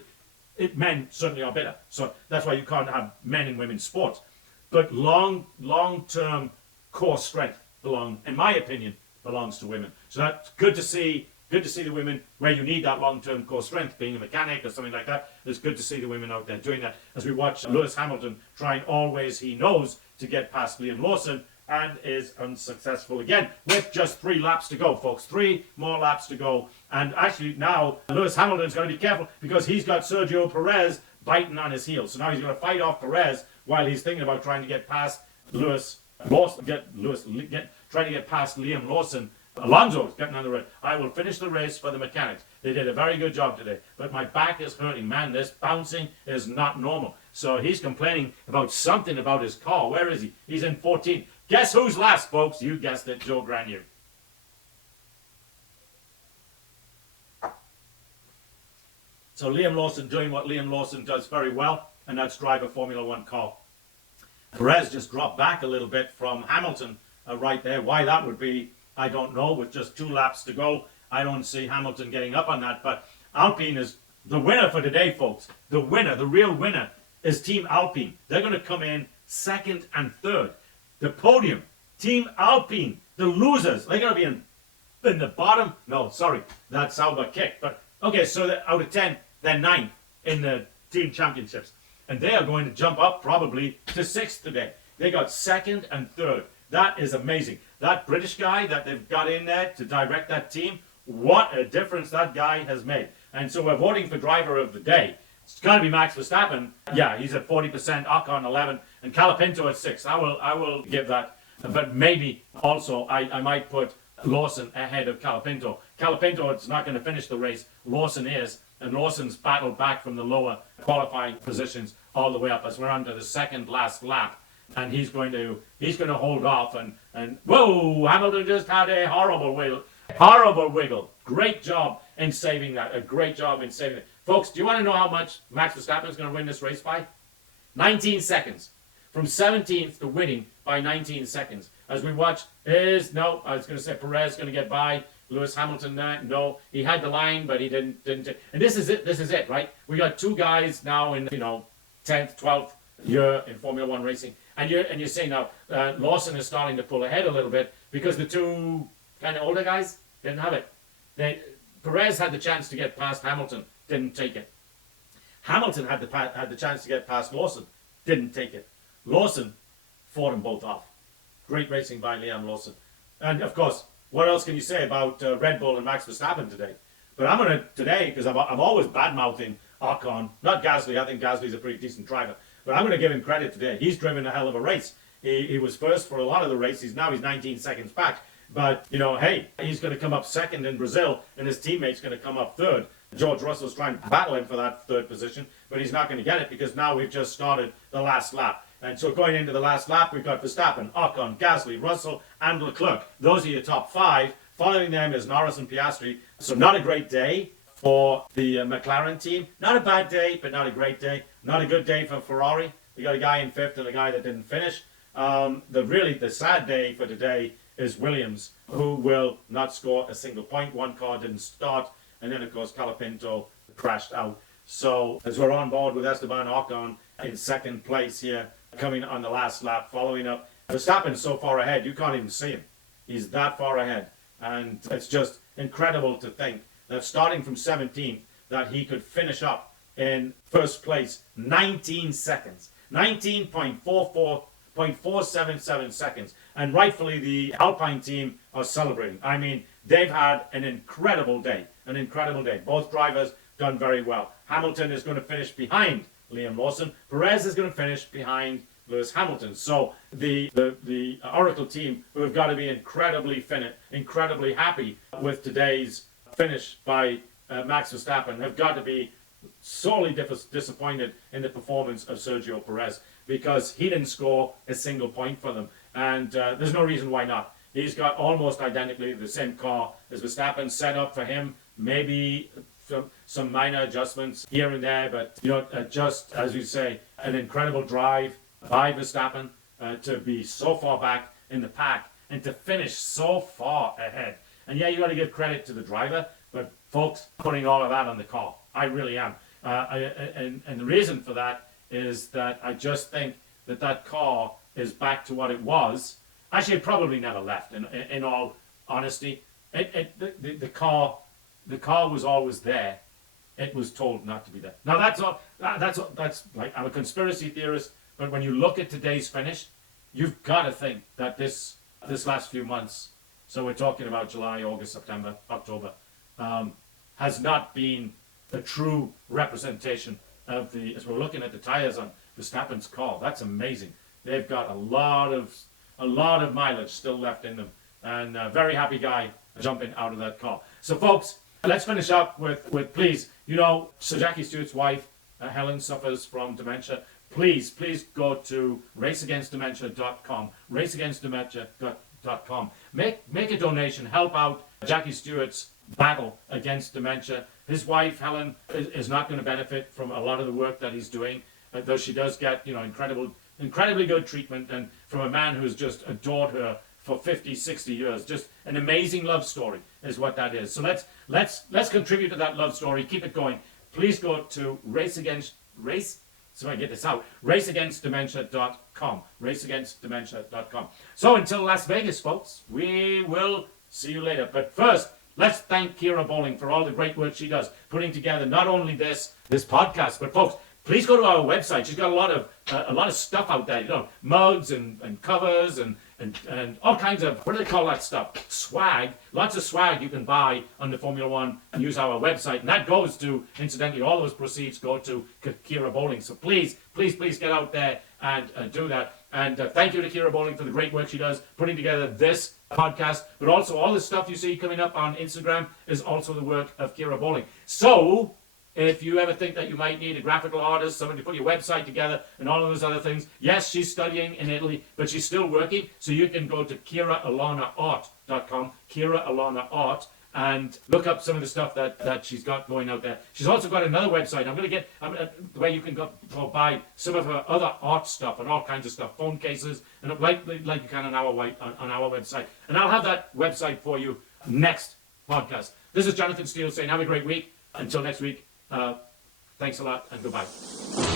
it, men certainly are better. So that's why you can't have men in women's sports. But long-term core strength in my opinion, belongs to women. So that's good to see. Good to see the women where you need that long-term core strength, being a mechanic or something like that. It's good to see the women out there doing that. As we watch Lewis Hamilton trying all ways he knows to get past Liam Lawson, and is unsuccessful again with just 3 laps to go, folks. 3 more laps to go. And actually now Lewis Hamilton's going to be careful, because he's got Sergio Perez biting on his heels. So now he's going to fight off Perez while he's thinking about trying to get past trying to get past Liam Lawson. Alonso's getting on the road. I will finish the race for the mechanics. They did a very good job today, but my back is hurting. Man, this bouncing is not normal. So he's complaining about something about his car. Where is he? He's in 14th. Guess who's last, folks? You guessed it, Joe Granier. So Liam Lawson doing what Liam Lawson does very well, and that's drive a Formula One car. Perez just dropped back a little bit from Hamilton right there. Why that would be, I don't know. With just 2 laps to go, I don't see Hamilton getting up on that. But Alpine is the winner for today, folks. The winner, the real winner, is Team Alpine. They're going to come in 2nd and 3rd. The podium, Team Alpine, the losers, they're going to be in the bottom. No, sorry, that's Sauber kicked. But okay, so out of 10, they're 9th in the team championships. And they are going to jump up probably to 6th today. They got 2nd and 3rd. That is amazing. That British guy that they've got in there to direct that team, what a difference that guy has made. And so we're voting for driver of the day. It's got to be Max Verstappen. Yeah, he's at 40%, Ocon 11, and Calapinto at 6. I will give that. But maybe also I might put Lawson ahead of Calapinto. Calapinto is not going to finish the race. Lawson is. And Lawson's battled back from the lower qualifying positions all the way up as we're on to the second last lap. And he's going to hold off and whoa, Hamilton just had a horrible wiggle. Great job in saving that. A great job in saving it. Folks, do you want to know how much Max Verstappen is going to win this race by? 19 seconds. From 17th to winning by 19 seconds. As we watch, I was going to say Perez going to get by Lewis Hamilton there. No, he had the line, but he didn't. And this is it, right? We got two guys now in 10th, 12th year in Formula One racing, and you're saying now Lawson is starting to pull ahead a little bit because the two kind of older guys didn't have it. Perez had the chance to get past Hamilton, didn't take it. Hamilton had the chance to get past Lawson, didn't take it. Lawson fought them both off. Great racing by Liam Lawson. And of course, what else can you say about Red Bull and Max Verstappen today? But I'm going to today, because I'm always bad-mouthing Ocon, not Gasly. I think Gasly's a pretty decent driver. But I'm going to give him credit today. He's driven a hell of a race. He was first for a lot of the race. He's 19 seconds back. But, hey, he's going to come up second in Brazil, and his teammate's going to come up third. George Russell's trying to battle him for that third position, but he's not going to get it because now we've just started the last lap. And so going into the last lap, we've got Verstappen, Ocon, Gasly, Russell, and Leclerc. Those are your top 5. Following them is Norris and Piastri. So not a great day for the McLaren team. Not a bad day, but not a great day. Not a good day for Ferrari. We got a guy in 5th and a guy that didn't finish. The sad day for today is Williams, who will not score a single point. One car didn't start. And then, of course, Calapinto crashed out. So as we're on board with Esteban Ocon in 2nd place here, coming on the last lap, following up. Verstappen is so far ahead, you can't even see him. He's that far ahead. And it's just incredible to think that starting from 17th, that he could finish up in 1st place 19 seconds. 19.477 seconds. And rightfully, the Alpine team are celebrating. I mean, they've had an incredible day. Both drivers done very well. Hamilton is going to finish behind Liam Lawson. Perez is going to finish behind Lewis Hamilton. So the Oracle team, who have got to be incredibly happy with today's finish by Max Verstappen, have got to be sorely disappointed in the performance of Sergio Perez because he didn't score a single point for them. And there's no reason why not. He's got almost identically the same car as Verstappen, set up for him. Maybe some minor adjustments here and there, but just as you say, an incredible drive by Verstappen to be so far back in the pack and to finish so far ahead. And yeah, you got to give credit to the driver, but folks, putting all of that on the car, I really am. And the reason for that is that I just think that car is back to what it was. Actually, it probably never left. In all honesty, the car was always there. It was told not to be there. Now that's like, I'm a conspiracy theorist, but when you look at today's finish, you've got to think that this last few months, so we're talking about July, August, September, October, has not been a true representation of as we're looking at the tires on Verstappen's car. That's amazing. They've got a lot of mileage still left in them, and a very happy guy jumping out of that car. So folks, let's finish up with please, Sir Jackie Stewart's wife, Helen, suffers from dementia. Please go to raceagainstdementia.com, raceagainstdementia.com. Make a donation, help out Jackie Stewart's battle against dementia. His wife, Helen, is not going to benefit from a lot of the work that he's doing, though she does get, incredibly good treatment, and from a man who's just adored her for 50, 60 years. Just an amazing love story is what that is. So let's contribute to that love story. Keep it going. Please go to raceagainstdementia.com, raceagainstdementia.com. So until Las Vegas, folks, we will see you later. But first, let's thank Kira Bowling for all the great work she does, putting together not only this podcast, but folks, please go to our website. She's got a lot of stuff out there, mugs and covers and all kinds of, what do they call that stuff? Swag. Lots of swag you can buy on the Formula One and use our website. And that goes to, incidentally, all those proceeds go to Kira Bowling. So please get out there and do that. And thank you to Kira Bowling for the great work she does putting together this podcast. But also all the stuff you see coming up on Instagram is also the work of Kira Bowling. So if you ever think that you might need a graphical artist, someone to put your website together and all of those other things, yes, she's studying in Italy, but she's still working. So you can go to KiraAlanaArt.com, Kira Alana Art, and look up some of the stuff that she's got going out there. She's also got another website. Where you can go buy some of her other art stuff and all kinds of stuff, phone cases, and like you can on our website. And I'll have that website for you next podcast. This is Jonathan Steele saying have a great week. Until next week. Thanks a lot and goodbye.